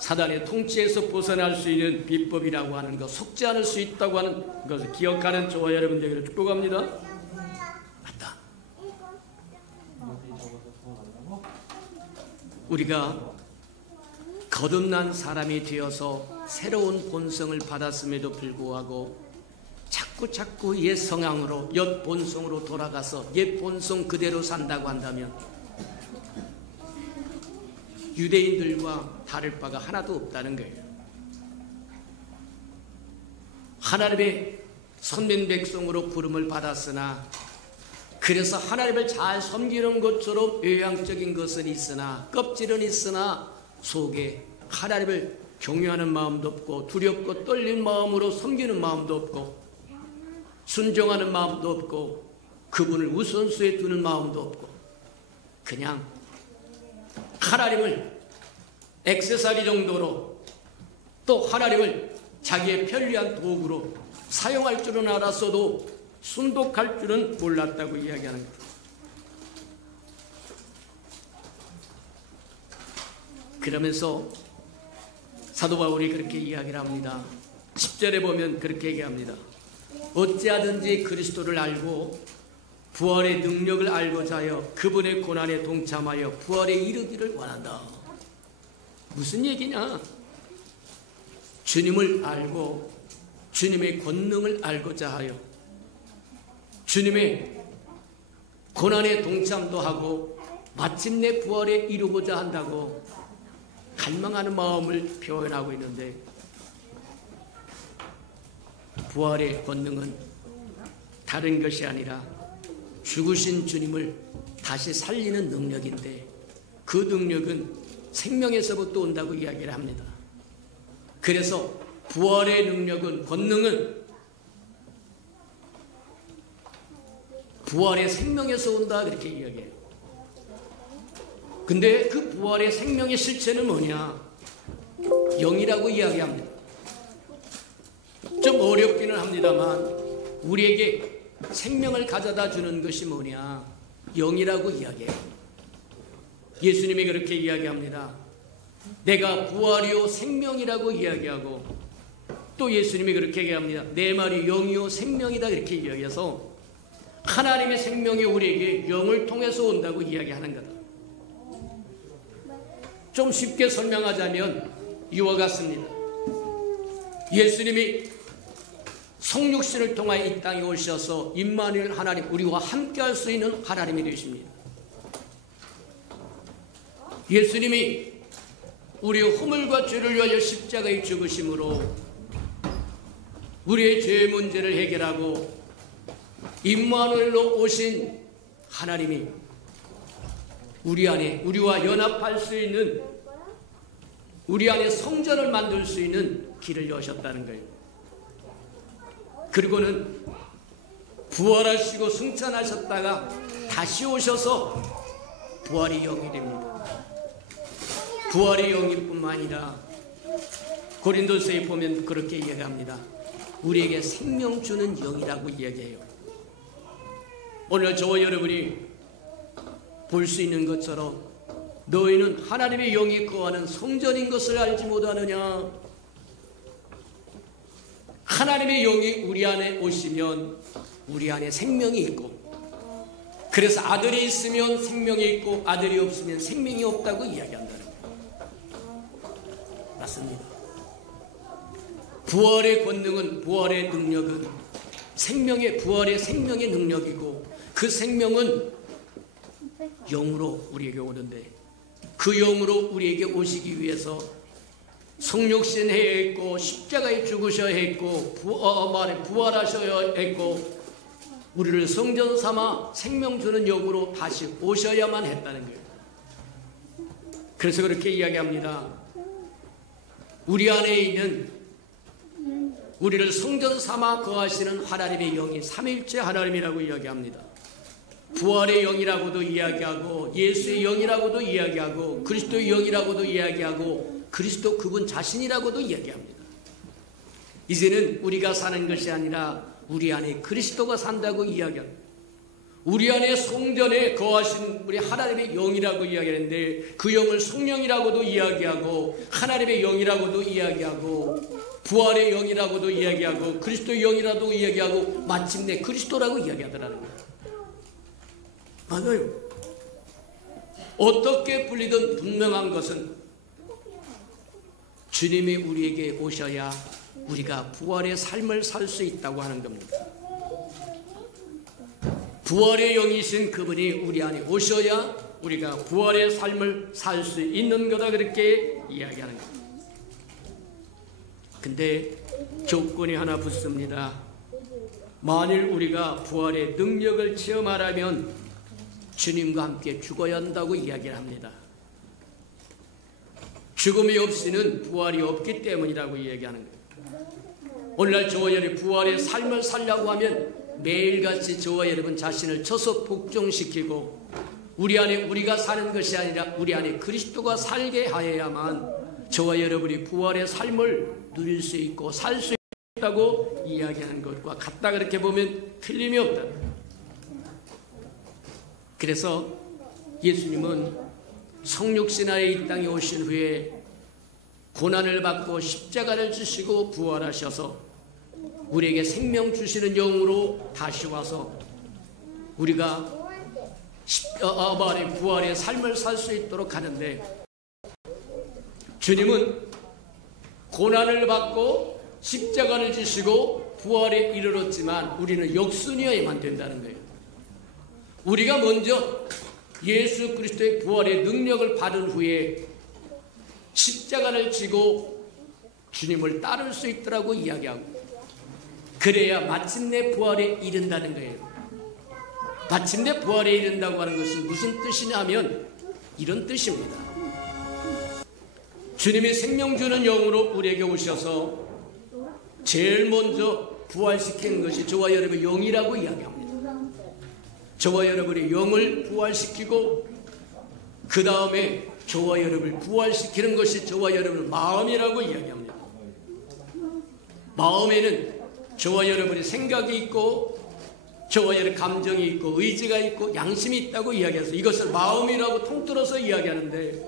사단의 통치에서 벗어날 수 있는 비법이라고 하는 것, 속지 않을 수 있다고 하는 것을 기억하는 저와 여러분들에게 축복합니다. 맞다. 우리가 거듭난 사람이 되어서 새로운 본성을 받았음에도 불구하고 자꾸 옛 성향으로 옛 본성으로 돌아가서 옛 본성 그대로 산다고 한다면 유대인들과 다를 바가 하나도 없다는 거예요. 하나님의 선민 백성으로 부름을 받았으나 그래서 하나님을 잘 섬기는 것처럼 외향적인 것은 있으나 껍질은 있으나 속에 하나님을 경외하는 마음도 없고 두렵고 떨린 마음으로 섬기는 마음도 없고 순종하는 마음도 없고 그분을 우선수에 두는 마음도 없고 그냥 하나님을 액세서리 정도로 또 하나님을 자기의 편리한 도구로 사용할 줄은 알았어도 순독할 줄은 몰랐다고 이야기하는 거예요. 그러면서 사도 바울이 그렇게 이야기를 합니다. 10절에 보면 그렇게 얘기합니다. 어찌하든지 그리스도를 알고 부활의 능력을 알고자 하여 그분의 고난에 동참하여 부활에 이르기를 원한다. 무슨 얘기냐? 주님을 알고 주님의 권능을 알고자 하여 주님의 고난에 동참도 하고 마침내 부활에 이루고자 한다고 갈망하는 마음을 표현하고 있는데 부활의 권능은 다른 것이 아니라 죽으신 주님을 다시 살리는 능력인데 그 능력은 생명에서부터 온다고 이야기를 합니다. 그래서 부활의 능력은 권능은 부활의 생명에서 온다 그렇게 이야기해요. 근데 그 부활의 생명의 실체는 뭐냐? 영이라고 이야기합니다. 좀 어렵기는 합니다만 우리에게 생명을 가져다 주는 것이 뭐냐? 영이라고 이야기해요. 예수님이 그렇게 이야기합니다. 내가 부활이요 생명이라고 이야기하고 또 예수님이 그렇게 얘기합니다. 내 말이 영이요 생명이다 이렇게 이야기해서 하나님의 생명이 우리에게 영을 통해서 온다고 이야기하는 거다. 좀 쉽게 설명하자면 이와 같습니다. 예수님이 성육신을 통하여 이 땅에 오셔서 임마누엘 하나님, 우리와 함께할 수 있는 하나님이 되십니다. 예수님이 우리의 허물과 죄를 위하여 십자가에 죽으심으로 우리의 죄의 문제를 해결하고 임마누엘로 오신 하나님이 우리 안에, 우리와 연합할 수 있는, 우리 안에 성전을 만들 수 있는 길을 여셨다는 거예요. 그리고는 부활하시고 승천하셨다가 다시 오셔서 부활의 영이 됩니다. 부활의 영일 뿐만 아니라 고린도서에 보면 그렇게 이야기합니다. 우리에게 생명 주는 영이라고 이야기해요. 오늘 저와 여러분이 볼 수 있는 것처럼 너희는 하나님의 영이 거하는 성전인 것을 알지 못하느냐? 하나님의 영이 우리 안에 오시면 우리 안에 생명이 있고, 그래서 아들이 있으면 생명이 있고 아들이 없으면 생명이 없다고 이야기한다는 거예요. 맞습니다. 부활의 권능은, 부활의 능력은 부활의 생명의 능력이고, 그 생명은 영으로 우리에게 오는데, 그 영으로 우리에게 오시기 위해서 성육신 해야 했고, 십자가에 죽으셔야 했고, 부활하셔야 했고, 우리를 성전 삼아 생명 주는 영으로 다시 오셔야만 했다는 거예요. 그래서 그렇게 이야기합니다. 우리 안에 있는, 우리를 성전 삼아 거하시는 하나님의 영이 삼위일체 하나님이라고 이야기합니다. 부활의 영이라고도 이야기하고, 예수의 영이라고도 이야기하고, 그리스도의 영이라고도 이야기하고, 그리스도 그분 자신이라고도 이야기합니다. 이제는 우리가 사는 것이 아니라 우리 안에 그리스도가 산다고 이야기합니다. 우리 안에 성전에 거하신 우리 하나님의 영이라고 이야기하는데, 그 영을 성령이라고도 이야기하고, 하나님의 영이라고도 이야기하고, 부활의 영이라고도 이야기하고, 그리스도의 영이라고도 이야기하고, 마침내 그리스도라고 이야기하더라는 거예요. 맞아요. 어떻게 불리든 분명한 것은 주님이 우리에게 오셔야 우리가 부활의 삶을 살 수 있다고 하는 겁니다. 부활의 영이신 그분이 우리 안에 오셔야 우리가 부활의 삶을 살 수 있는 거다, 그렇게 이야기하는 겁니다. 근데 조건이 하나 붙습니다. 만일 우리가 부활의 능력을 체험하려면 주님과 함께 죽어야 한다고 이야기를 합니다. 죽음이 없이는 부활이 없기 때문이라고 이야기하는 거예요. 오늘날 저와 여러분이 부활의 삶을 살려고 하면 매일같이 저와 여러분 자신을 쳐서 복종시키고, 우리 안에 우리가 사는 것이 아니라 우리 안에 그리스도가 살게 하여야만 저와 여러분이 부활의 삶을 누릴 수 있고 살 수 있다고 이야기하는 것과 같다, 그렇게 보면 틀림이 없다. 그래서 예수님은 성육신하에 이 땅에 오신 후에 고난을 받고 십자가를 지시고 부활하셔서 우리에게 생명 주시는 영으로 다시 와서 우리가 부활의 삶을 살 수 있도록 하는데, 주님은 고난을 받고 십자가를 지시고 부활에 이르렀지만 우리는 역순이어야만 된다는 거예요. 우리가 먼저 예수 그리스도의 부활의 능력을 받은 후에 십자가를 지고 주님을 따를 수 있더라고 이야기하고, 그래야 마침내 부활에 이른다는 거예요. 마침내 부활에 이른다고 하는 것은 무슨 뜻이냐면 이런 뜻입니다. 주님이 생명 주는 영으로 우리에게 오셔서 제일 먼저 부활시키는 것이 저와 여러분의 영이라고 이야기합니다. 저와 여러분의 영을 부활시키고, 그 다음에 저와 여러분을 부활시키는 것이 저와 여러분의 마음이라고 이야기합니다. 마음에는 저와 여러분의 생각이 있고, 저와 여러분의 감정이 있고, 의지가 있고, 양심이 있다고 이야기해서 이것을 마음이라고 통틀어서 이야기하는데,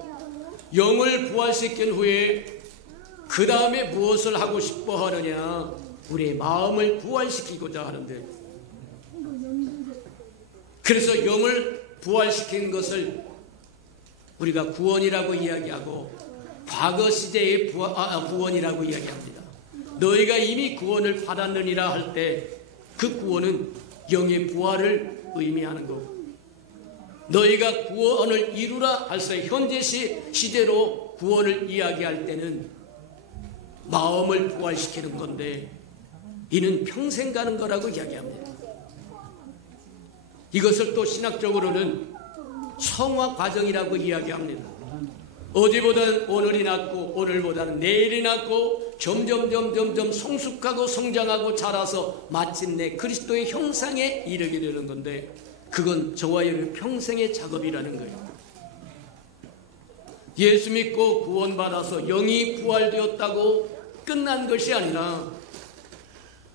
영을 부활시킨 후에 그 다음에 무엇을 하고 싶어 하느냐? 우리의 마음을 부활시키고자 하는데, 그래서 영을 부활시킨 것을 우리가 구원이라고 이야기하고, 과거 시제의 구원이라고 이야기합니다. 너희가 이미 구원을 받았느니라 할 때 그 구원은 영의 부활을 의미하는 거고, 너희가 구원을 이루라 할 때 현재 시제로 구원을 이야기할 때는 마음을 부활시키는 건데, 이는 평생 가는 거라고 이야기합니다. 이것을 또 신학적으로는 성화 과정이라고 이야기합니다. 어제보다는 오늘이 낫고 오늘보다는 내일이 낫고 점점 성숙하고 성장하고 자라서 마침내 그리스도의 형상에 이르게 되는 건데, 그건 저와 여러분 평생의 작업이라는 거예요. 예수 믿고 구원받아서 영이 부활되었다고 끝난 것이 아니라,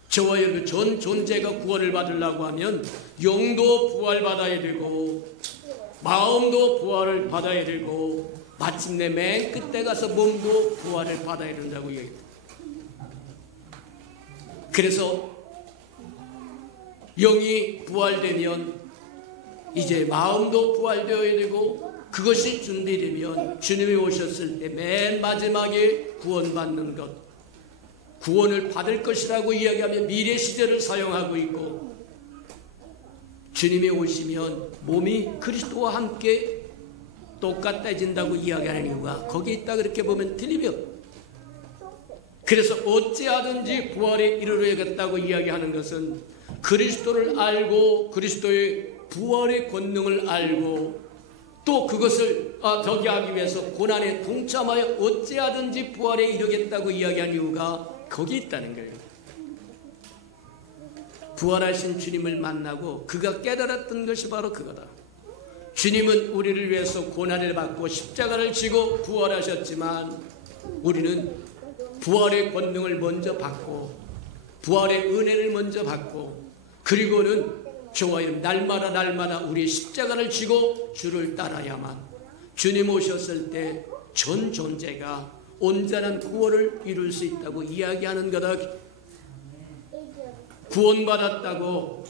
저와 여러분 전 존재가 구원을 받으려고 하면 영도 부활받아야 되고 마음도 부활을 받아야 되고 마침내 맨 끝에 가서 몸도 부활을 받아야 된다고 얘기해요. 그래서 영이 부활되면 이제 마음도 부활되어야 되고, 그것이 준비되면 주님이 오셨을 때 맨 마지막에 구원받는 것, 구원을 받을 것이라고 이야기하며 미래 시제를 사용하고 있고, 주님이 오시면 몸이 그리스도와 함께 똑같아진다고 이야기하는 이유가 거기에 있다, 그렇게 보면 틀림이 없어요. 그래서 어찌하든지 부활에 이르러야겠다고 이야기하는 것은 그리스도를 알고 그리스도의 부활의 권능을 알고 또 그것을 덕이하기 위해서 고난에 동참하여 어찌하든지 부활에 이르겠다고 이야기한 이유가 거기 있다는 거예요. 부활하신 주님을 만나고 그가 깨달았던 것이 바로 그거다. 주님은 우리를 위해서 고난을 받고 십자가를 지고 부활하셨지만, 우리는 부활의 권능을 먼저 받고 부활의 은혜를 먼저 받고, 그리고는 저와 여러분 날마다 우리의 십자가를 지고 주를 따라야만 주님 오셨을 때 전 존재가 온전한 구원을 이룰 수 있다고 이야기하는 거다. 구원받았다고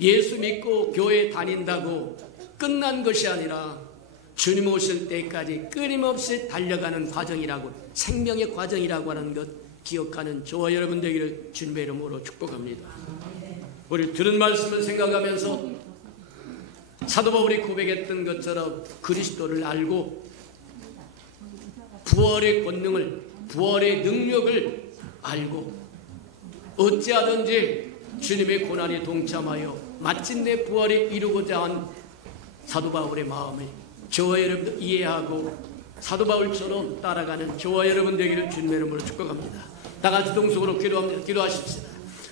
예수 믿고 교회 다닌다고 끝난 것이 아니라 주님 오실 때까지 끊임없이 달려가는 과정이라고, 생명의 과정이라고 하는 것 기억하는 저와 여러분 되기를 주님의 이름으로 축복합니다. 우리 들은 말씀을 생각하면서 사도 바울이 고백했던 것처럼 그리스도를 알고 부활의 권능을, 부활의 능력을 알고 어찌하든지 주님의 고난에 동참하여 마침내 부활에 이루고자 한 사도 바울의 마음을 저와 여러분도 이해하고 사도 바울처럼 따라가는 저와 여러분 되기를 주님의 이름으로 축복합니다. 다 같이 동속으로 기도하십시다.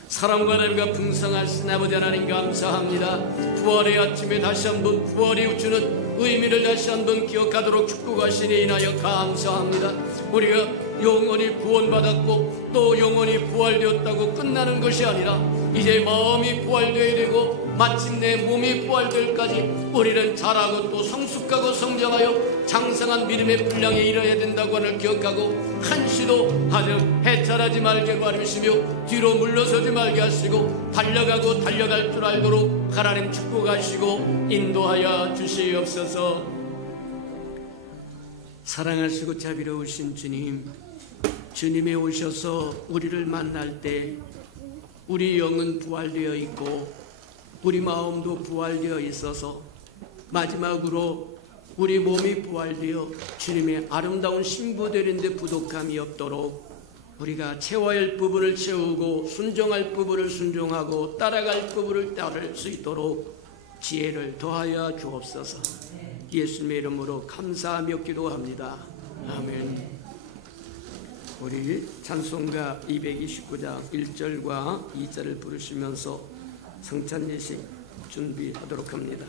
사랑과 나님과 풍성하신 아버지 하나님 감사합니다. 부활의 아침에 다시 한번 부활이 주는 의미를 다시 한번 기억하도록 축복하시니 인하여 감사합니다. 우리가 영원히 구원받았고 또 영원히 부활되었다고 끝나는 것이 아니라 이제 마음이 부활되어야 되고 마침내 몸이 부활될 때까지 우리는 자라고 또 성숙하고 성장하여 장성한 믿음의 분량에 이르러야 된다고 하는 기억하고, 한시도 하등 해탈하지 말게 바라시며 뒤로 물러서지 말게 하시고 달려가고 달려갈 줄 알도록 하나님 축복하시고 인도하여 주시옵소서. 사랑하시고 자비로우신 주님, 주님이 오셔서 우리를 만날 때 우리 영은 부활되어 있고 우리 마음도 부활되어 있어서 마지막으로 우리 몸이 부활되어 주님의 아름다운 신부되는데 부족함이 없도록 우리가 채워야 할 부분을 채우고 순종할 부분을 순종하고 따라갈 부분을 따를 수 있도록 지혜를 더하여 주옵소서. 예수님의 이름으로 감사하며 기도합니다. 아멘. 우리 찬송가 229장 1절과 2절을 부르시면서 성찬 예식 준비하도록 합니다.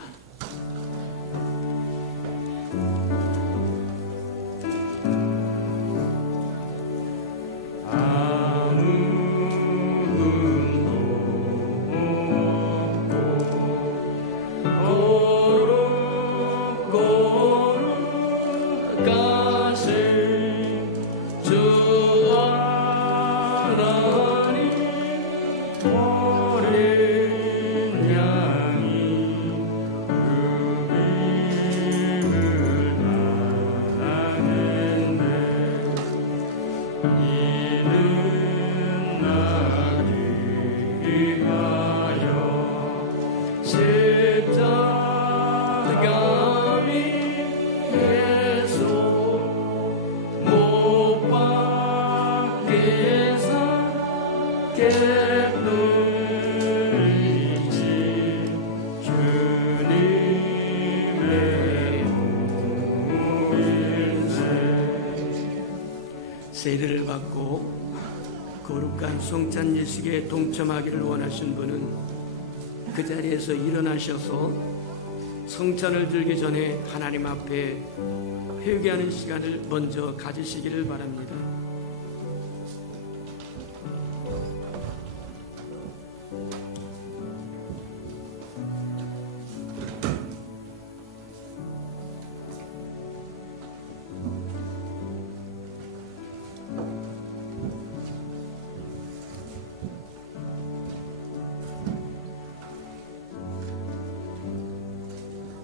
어린 양이 받고 거룩한 성찬 예식에 동참하기를 원하신 분은 그 자리에서 일어나셔서 성찬을 들기 전에 하나님 앞에 회개하는 시간을 먼저 가지시기를 바랍니다.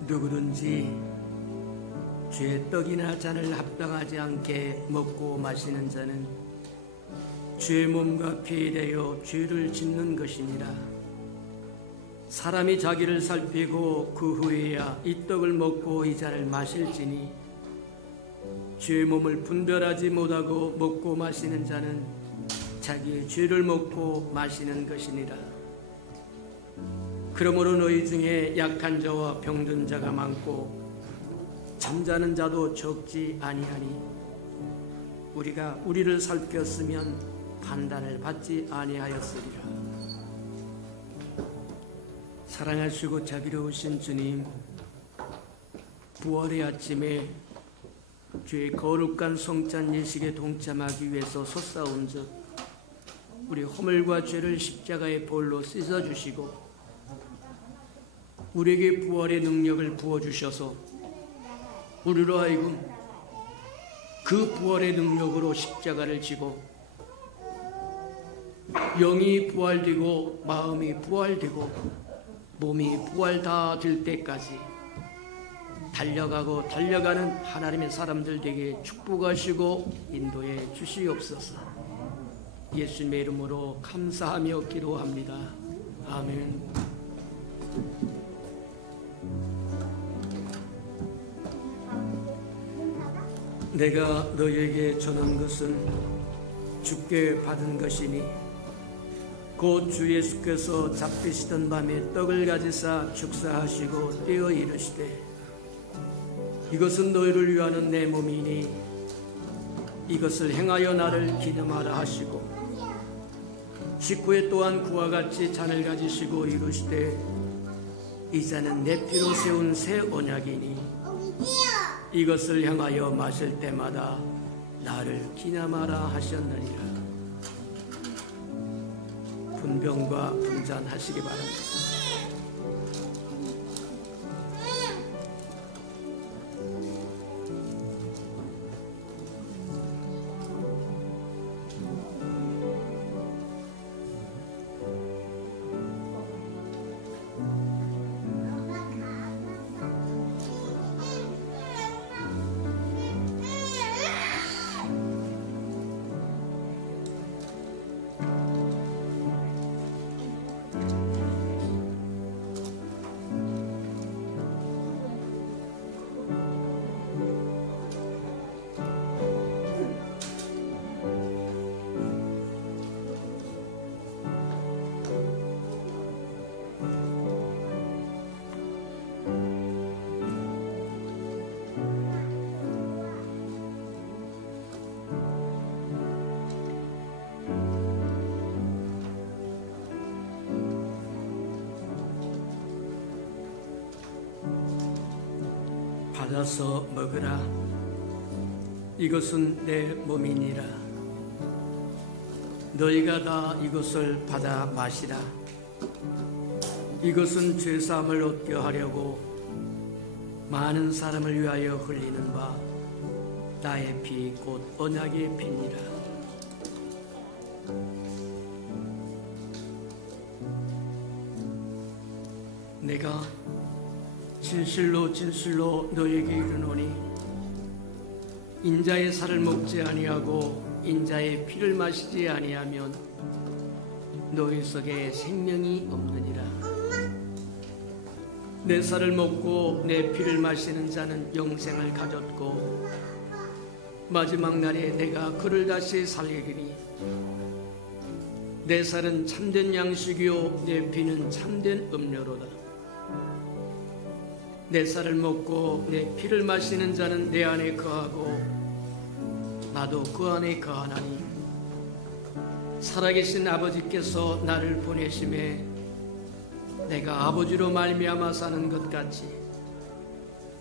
누구든지 죄의 떡이나 잔을 합당하지 않게 먹고 마시는 자는 죄의 몸과 피에 대하여 죄를 짓는 것이니라. 사람이 자기를 살피고 그 후에야 이 떡을 먹고 이 잔을 마실지니 죄의 몸을 분별하지 못하고 먹고 마시는 자는 자기의 죄를 먹고 마시는 것이니라. 그러므로 너희 중에 약한 자와 병든 자가 많고 잠자는 자도 적지 아니하니 우리가 우리를 살폈으면 판단을 받지 아니하였으리라. 사랑하시고 자비로우신 주님, 부활의 아침에 주의 거룩한 성찬 예식에 동참하기 위해서 솟아온즉 우리 허물과 죄를 십자가의 볼로 씻어주시고 우리에게 부활의 능력을 부어주셔서 우리로 하여금 그 부활의 능력으로 십자가를 지고 영이 부활되고 마음이 부활되고 몸이 부활 다 될 때까지 달려가고 달려가는 하나님의 사람들 되게 축복하시고 인도해 주시옵소서. 예수님의 이름으로 감사하며 기도합니다. 아멘. 내가 너희에게 전한 것은 주께 받은 것이니 곧 주 예수께서 잡히시던 밤에 떡을 가지사 축사하시고 떼어 이르시되 이것은 너희를 위하는 내 몸이니 이것을 행하여 나를 기념하라 하시고 식후에 또한 그와 같이 잔을 가지시고 이르시되 이 잔은 내 피로 세운 새 언약이니 이것을 향하여 마실 때마다 나를 기념하라 하셨느니라. 분병과 분잔하시기 바랍니다. 받아서 먹으라. 이것은 내 몸이니라. 너희가 다 이것을 받아 마시라. 이것은 죄사함을 얻게 하려고 많은 사람을 위하여 흘리는 바 나의 피 곧 언약의 피니라. 내가 진실로 진실로 너에게 이르노니 인자의 살을 먹지 아니하고 인자의 피를 마시지 아니하면 너희 속에 생명이 없느니라. 내 살을 먹고 내 피를 마시는 자는 영생을 가졌고 마지막 날에 내가 그를 다시 살리리니 내 살은 참된 양식이요 내 피는 참된 음료로다. 내 살을 먹고 내 피를 마시는 자는 내 안에 거하고 나도 그 안에 거하나니 살아계신 아버지께서 나를 보내심에 내가 아버지로 말미암아 사는 것 같이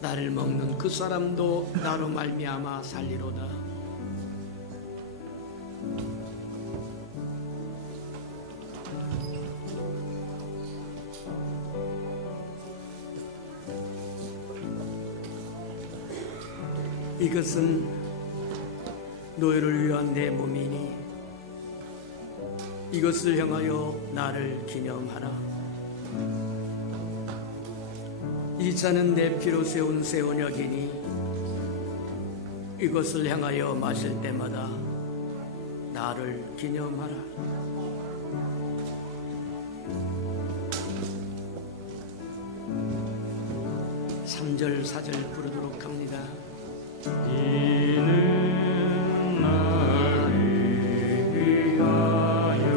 나를 먹는 그 사람도 나로 말미암아 살리로다. 이것은 너희를 위한 내 몸이니 이것을 향하여 나를 기념하라. 이 잔은 내 피로 세운 새 언약이니 이것을 향하여 마실 때마다 나를 기념하라. 삼 절 4절 부르도록 합니다. 이는 나를 위하여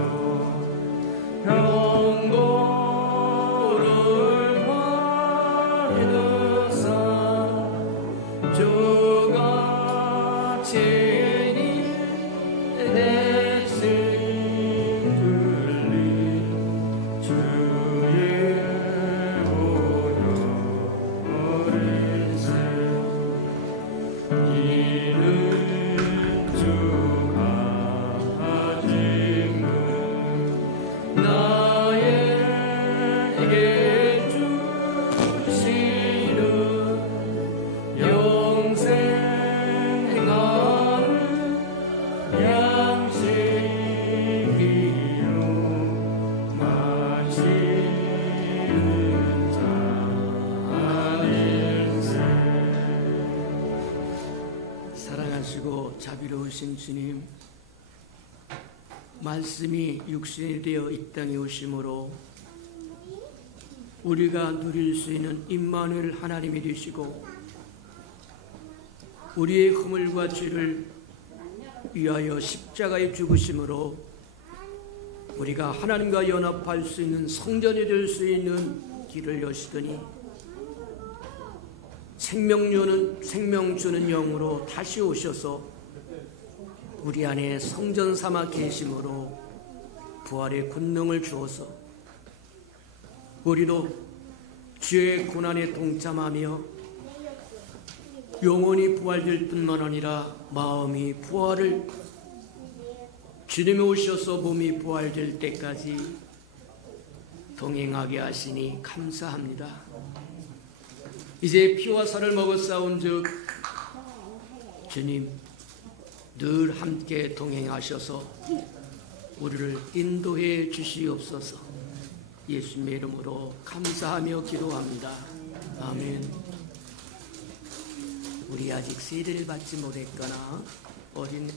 병고를 받으사 주가 친히 내신 들린 주의 오려리세 이는 주가 지금 나에게 주시는 영생 행하는 양식이요 마시는 잔일세. 사랑하시고 자비로우신 주님, 말씀이 육신이 되어 이 땅에 오심으로 우리가 누릴 수 있는 임마누엘 하나님이 되시고 우리의 허물과 죄를 위하여 십자가에 죽으심으로 우리가 하나님과 연합할 수 있는 성전이 될 수 있는 길을 여시더니 생명 주는 영으로 다시 오셔서 우리 안에 성전 삼아 계심으로 부활의 권능을 주어서 우리도 죄의 고난에 동참하며 영혼이 부활될 뿐만 아니라 마음이 부활을 주님이 오셔서 몸이 부활될 때까지 동행하게 하시니 감사합니다. 이제 피와 살을 먹어 싸운즉 주님 늘 함께 동행하셔서 우리를 인도해 주시옵소서. 예수님의 이름으로 감사하며 기도합니다. 아멘. 우리 아직 세례를 받지 못했거나 어린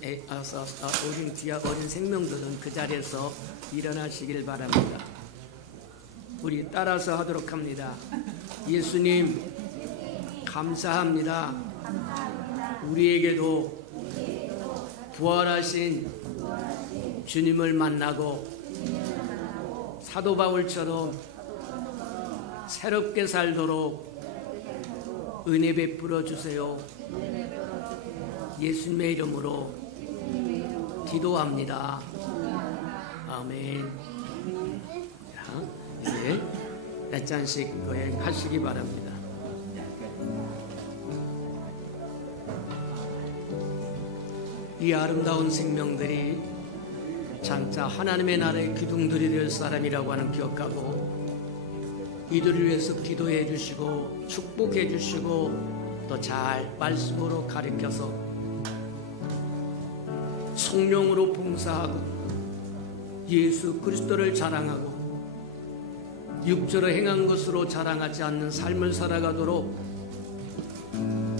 생명들은 그 자리에서 일어나시길 바랍니다. 우리 따라서 하도록 합니다. 예수님 감사합니다. 우리에게도 부활하신 주님을 만나고 사도 바울처럼 새롭게 살도록 은혜 베풀어 주세요. 예수님의 이름으로 기도합니다. 아멘. 자, 이제 몇 잔씩 거행하시기 바랍니다. 이 아름다운 생명들이 장차 하나님의 나라의 기둥들이 될 사람이라고 하는 기억하고 이들을 위해서 기도해 주시고 축복해 주시고 또 잘 말씀으로 가르쳐서 성령으로 봉사하고 예수 그리스도를 자랑하고 육체로 행한 것으로 자랑하지 않는 삶을 살아가도록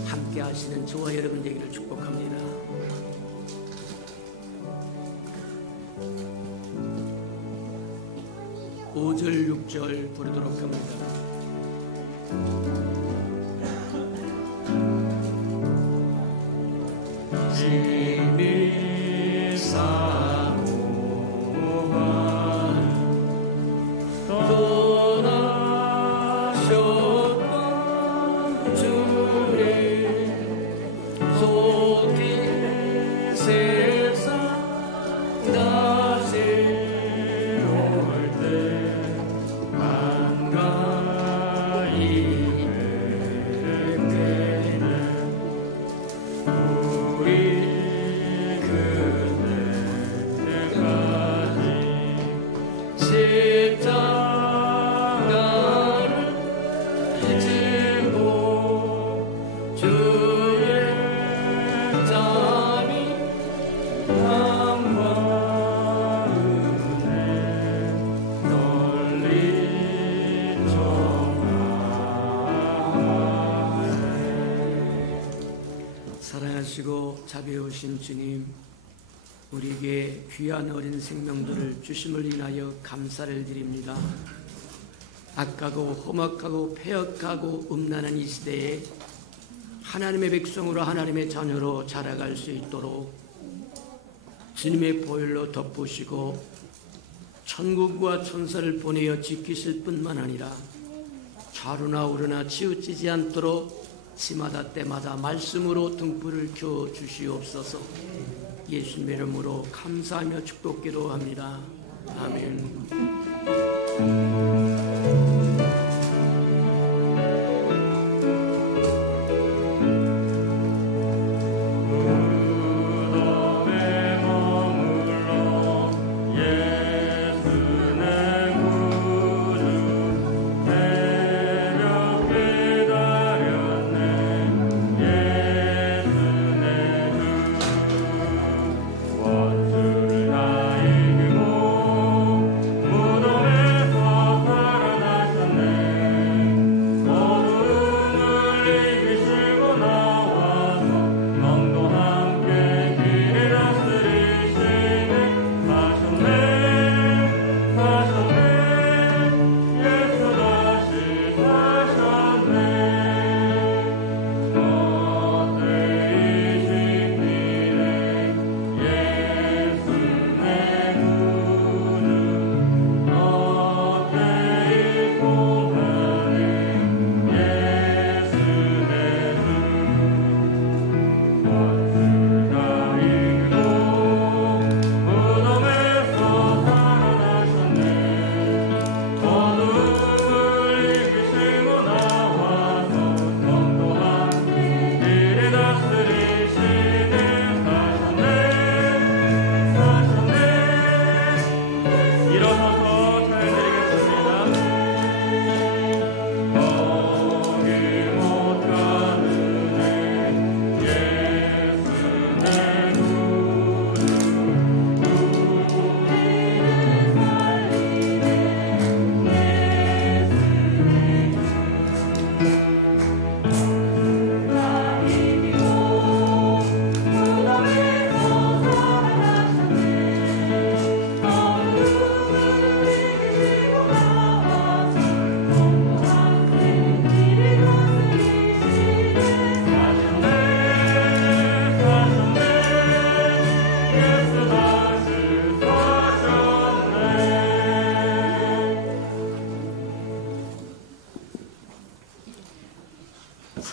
함께 하시는 저와 여러분 되기를 축복합니다. 5절 6절 부르도록 합니다. 짐이 사모한 떠나셨던 주님 속히 세상 다시 사랑하시고 자비로우신 주님, 우리에게 귀한 어린 생명들을 주심을 인하여 감사를 드립니다. 악하고 험악하고 패역하고 음란한 이 시대에 하나님의 백성으로 하나님의 자녀로 자라갈 수 있도록 주님의 보혈로 덮으시고 천국과 천사를 보내어 지키실 뿐만 아니라 좌로나 우로나 치우치지 않도록 시마다 때마다 말씀으로 등불을 켜 주시옵소서. 예수님의 이름으로 감사하며 축복기도 합니다. 아멘.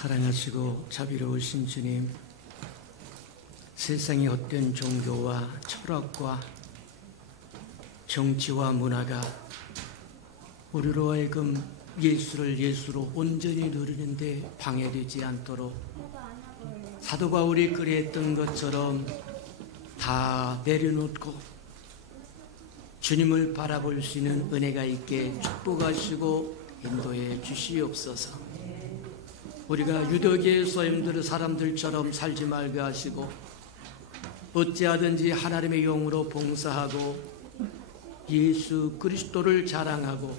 사랑하시고 자비로우신 주님, 세상의 헛된 종교와 철학과 정치와 문화가 우리로 하여금 예수를 예수로 온전히 누리는데 방해되지 않도록 사도 바울이 그랬던 것처럼 다 내려놓고 주님을 바라볼 수 있는 은혜가 있게 축복하시고 인도해 주시옵소서. 우리가 유대계의 소임들 사람들처럼 살지 말게 하시고 어찌하든지 하나님의 영으로 봉사하고 예수 그리스도를 자랑하고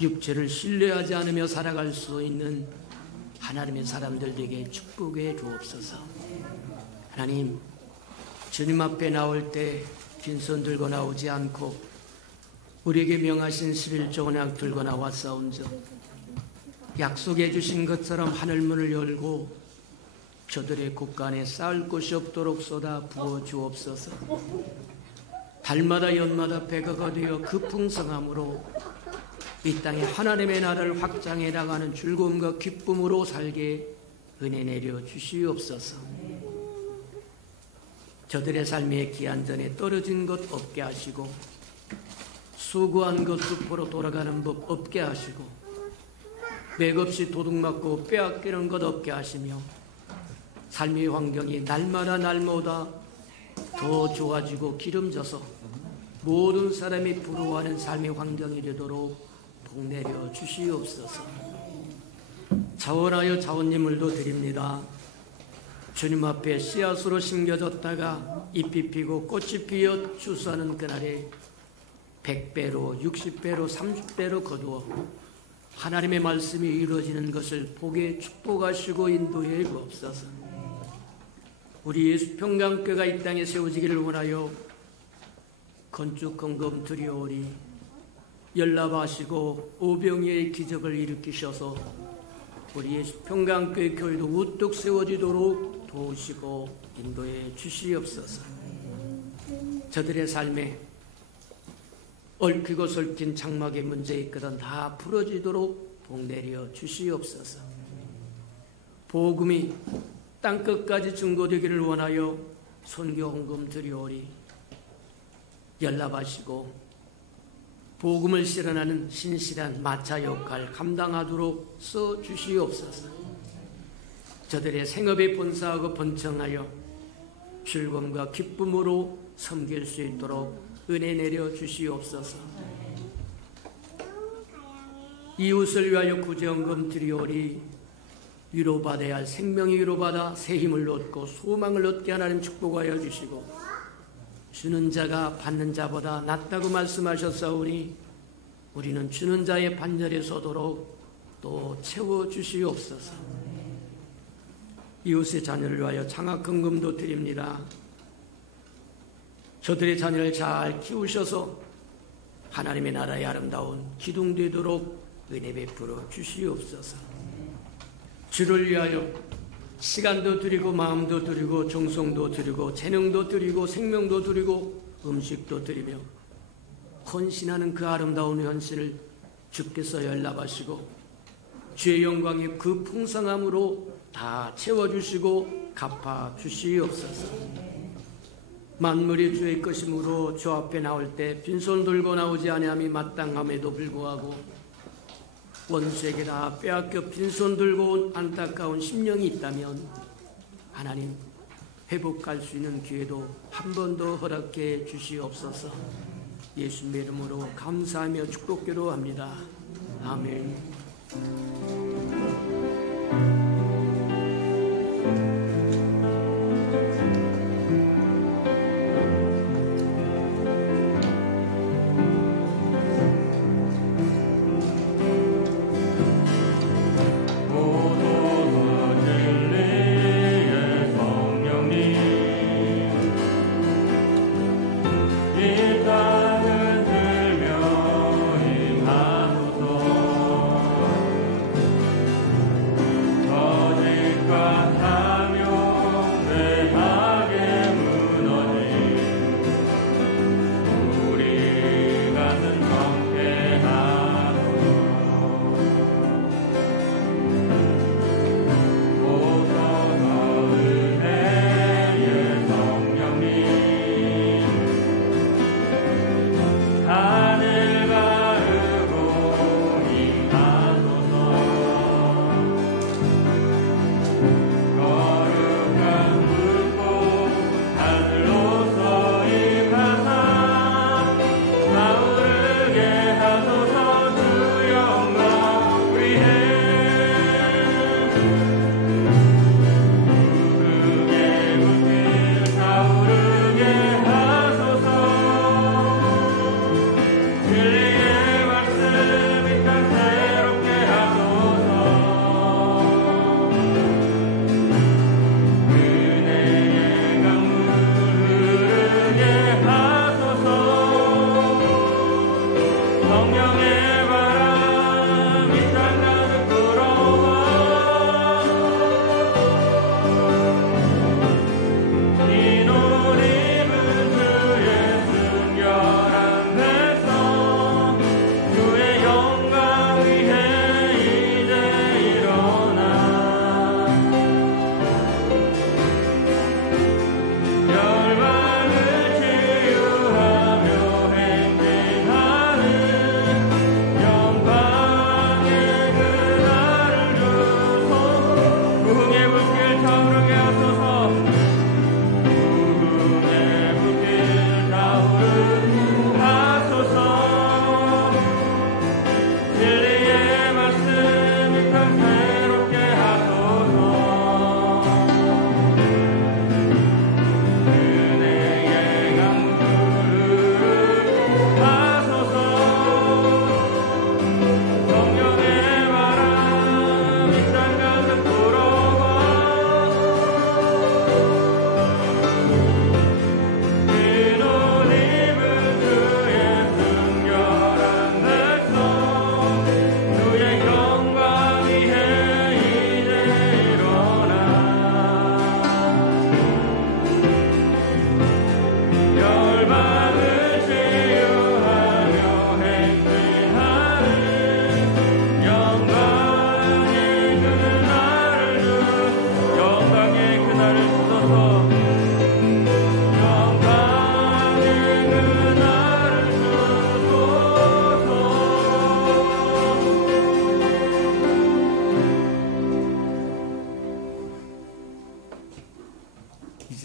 육체를 신뢰하지 않으며 살아갈 수 있는 하나님의 사람들에게 축복해 주옵소서. 하나님, 주님 앞에 나올 때 빈손 들고 나오지 않고 우리에게 명하신 11조 언약 들고 나왔사온즉 약속해 주신 것처럼 하늘문을 열고 저들의 곳간에 쌓을 곳이 없도록 쏟아 부어 주옵소서. 달마다 연마다 배가가 되어 그 풍성함으로 이 땅에 하나님의 나라를 확장해 나가는 즐거움과 기쁨으로 살게 은혜 내려 주시옵소서. 저들의 삶의 기한전에 떨어진 것 없게 하시고 수고한 것 수포로 돌아가는 법 없게 하시고 맥없이 도둑맞고 빼앗기는 것 없게 하시며 삶의 환경이 날마다 날마다 더 좋아지고 기름져서 모든 사람이 부러워하는 삶의 환경이 되도록 복 내려 주시옵소서. 자원하여 자원님을도 드립니다. 주님 앞에 씨앗으로 심겨졌다가 잎이 피고 꽃이 피어 추수하는 그날에 100배로 60배로 30배로 거두어 하나님의 말씀이 이루어지는 것을 보게 축복하시고 인도해 주옵소서. 우리 예수평강교회가 이 땅에 세워지기를 원하여 건축 헌금 드리오리. 연락하시고 오병이의 기적을 일으키셔서 우리 예수평강교회 교회도 우뚝 세워지도록 도우시고 인도해 주시옵소서. 저들의 삶에 얽히고 설킨 장막의 문제 있거든 다 풀어지도록 복내려 주시옵소서. 복음이 땅끝까지 증거되기를 원하여 선교 헌금 드리오리. 연락하시고 복음을 실현하는 신실한 마차 역할 감당하도록 써주시옵소서. 저들의 생업에 본사하고 번창하여 즐거움과 기쁨으로 섬길 수 있도록 은혜 내려 주시옵소서. 이웃을 위하여 구제헌금 드리오리. 위로받아야 할 생명이 위로받아 새 힘을 얻고 소망을 얻게 하나님 축복하여 주시고, 주는 자가 받는 자보다 낫다고 말씀하셨사오니 우리는 주는 자의 반열에 서도록 또 채워주시옵소서. 이웃의 자녀를 위하여 장학헌금도 드립니다. 저들의 자녀를 잘 키우셔서 하나님의 나라의 아름다운 기둥되도록 은혜 베풀어 주시옵소서. 주를 위하여 시간도 드리고 마음도 드리고 정성도 드리고 재능도 드리고 생명도 드리고 음식도 드리며 헌신하는 그 아름다운 현실을 주께서 연락하시고 주의 영광의 그 풍성함으로 다 채워주시고 갚아주시옵소서. 만물이 주의 것이므로 주 앞에 나올 때 빈손 들고 나오지 아니함이 마땅함에도 불구하고 원수에게 다 빼앗겨 빈손 들고 온 안타까운 심령이 있다면 하나님 회복할 수 있는 기회도 한 번 더 허락해 주시옵소서. 예수님의 이름으로 감사하며 축복기도 합니다. 아멘. 성령의 바람 이 땅 가득 불어와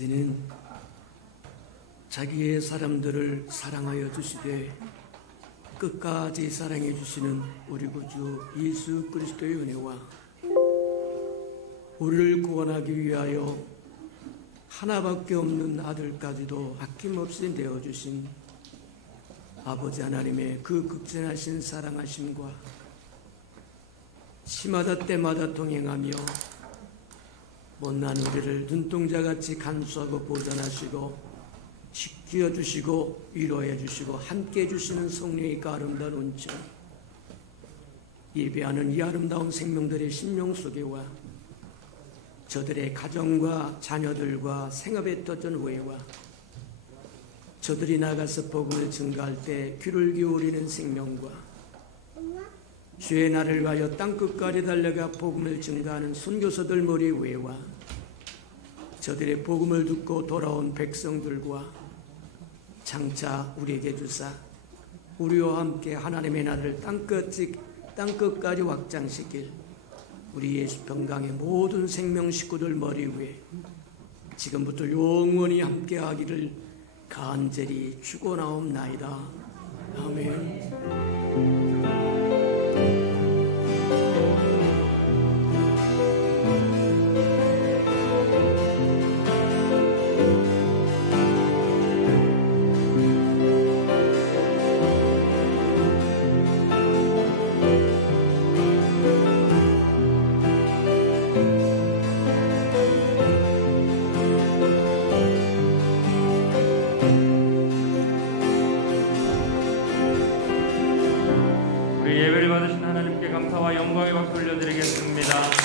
아버지는 자기의 사람들을 사랑하여 주시되 끝까지 사랑해 주시는 우리 구주 예수 그리스도의 은혜와 우리를 구원하기 위하여 하나밖에 없는 아들까지도 아낌없이 내어주신 아버지 하나님의 그 극진하신 사랑하심과 시마다 때마다 동행하며 못난 우리를 눈동자같이 간수하고 보존하시고 지켜주시고 위로해 주시고 함께 해주시는 성령의 그 아름다운 온천, 예배하는 이 아름다운 생명들의 심령 속에와 저들의 가정과 자녀들과 생업에 터진 후회와 저들이 나가서 복음을 증거할 때 귀를 기울이는 생명과 주의 날을 가여 땅끝까지 달려가 복음을 증거하는 선교사들 머리 위에와 저들의 복음을 듣고 돌아온 백성들과 장차 우리에게 주사 우리와 함께 하나님의 나라를 땅끝까지 확장시킬 우리 예수 평강의 모든 생명 식구들 머리 위에 지금부터 영원히 함께 하기를 간절히 축원하옵나이다. 아멘. 우리 예배를 받으신 하나님께 감사와 영광의 박수 올려드리겠습니다.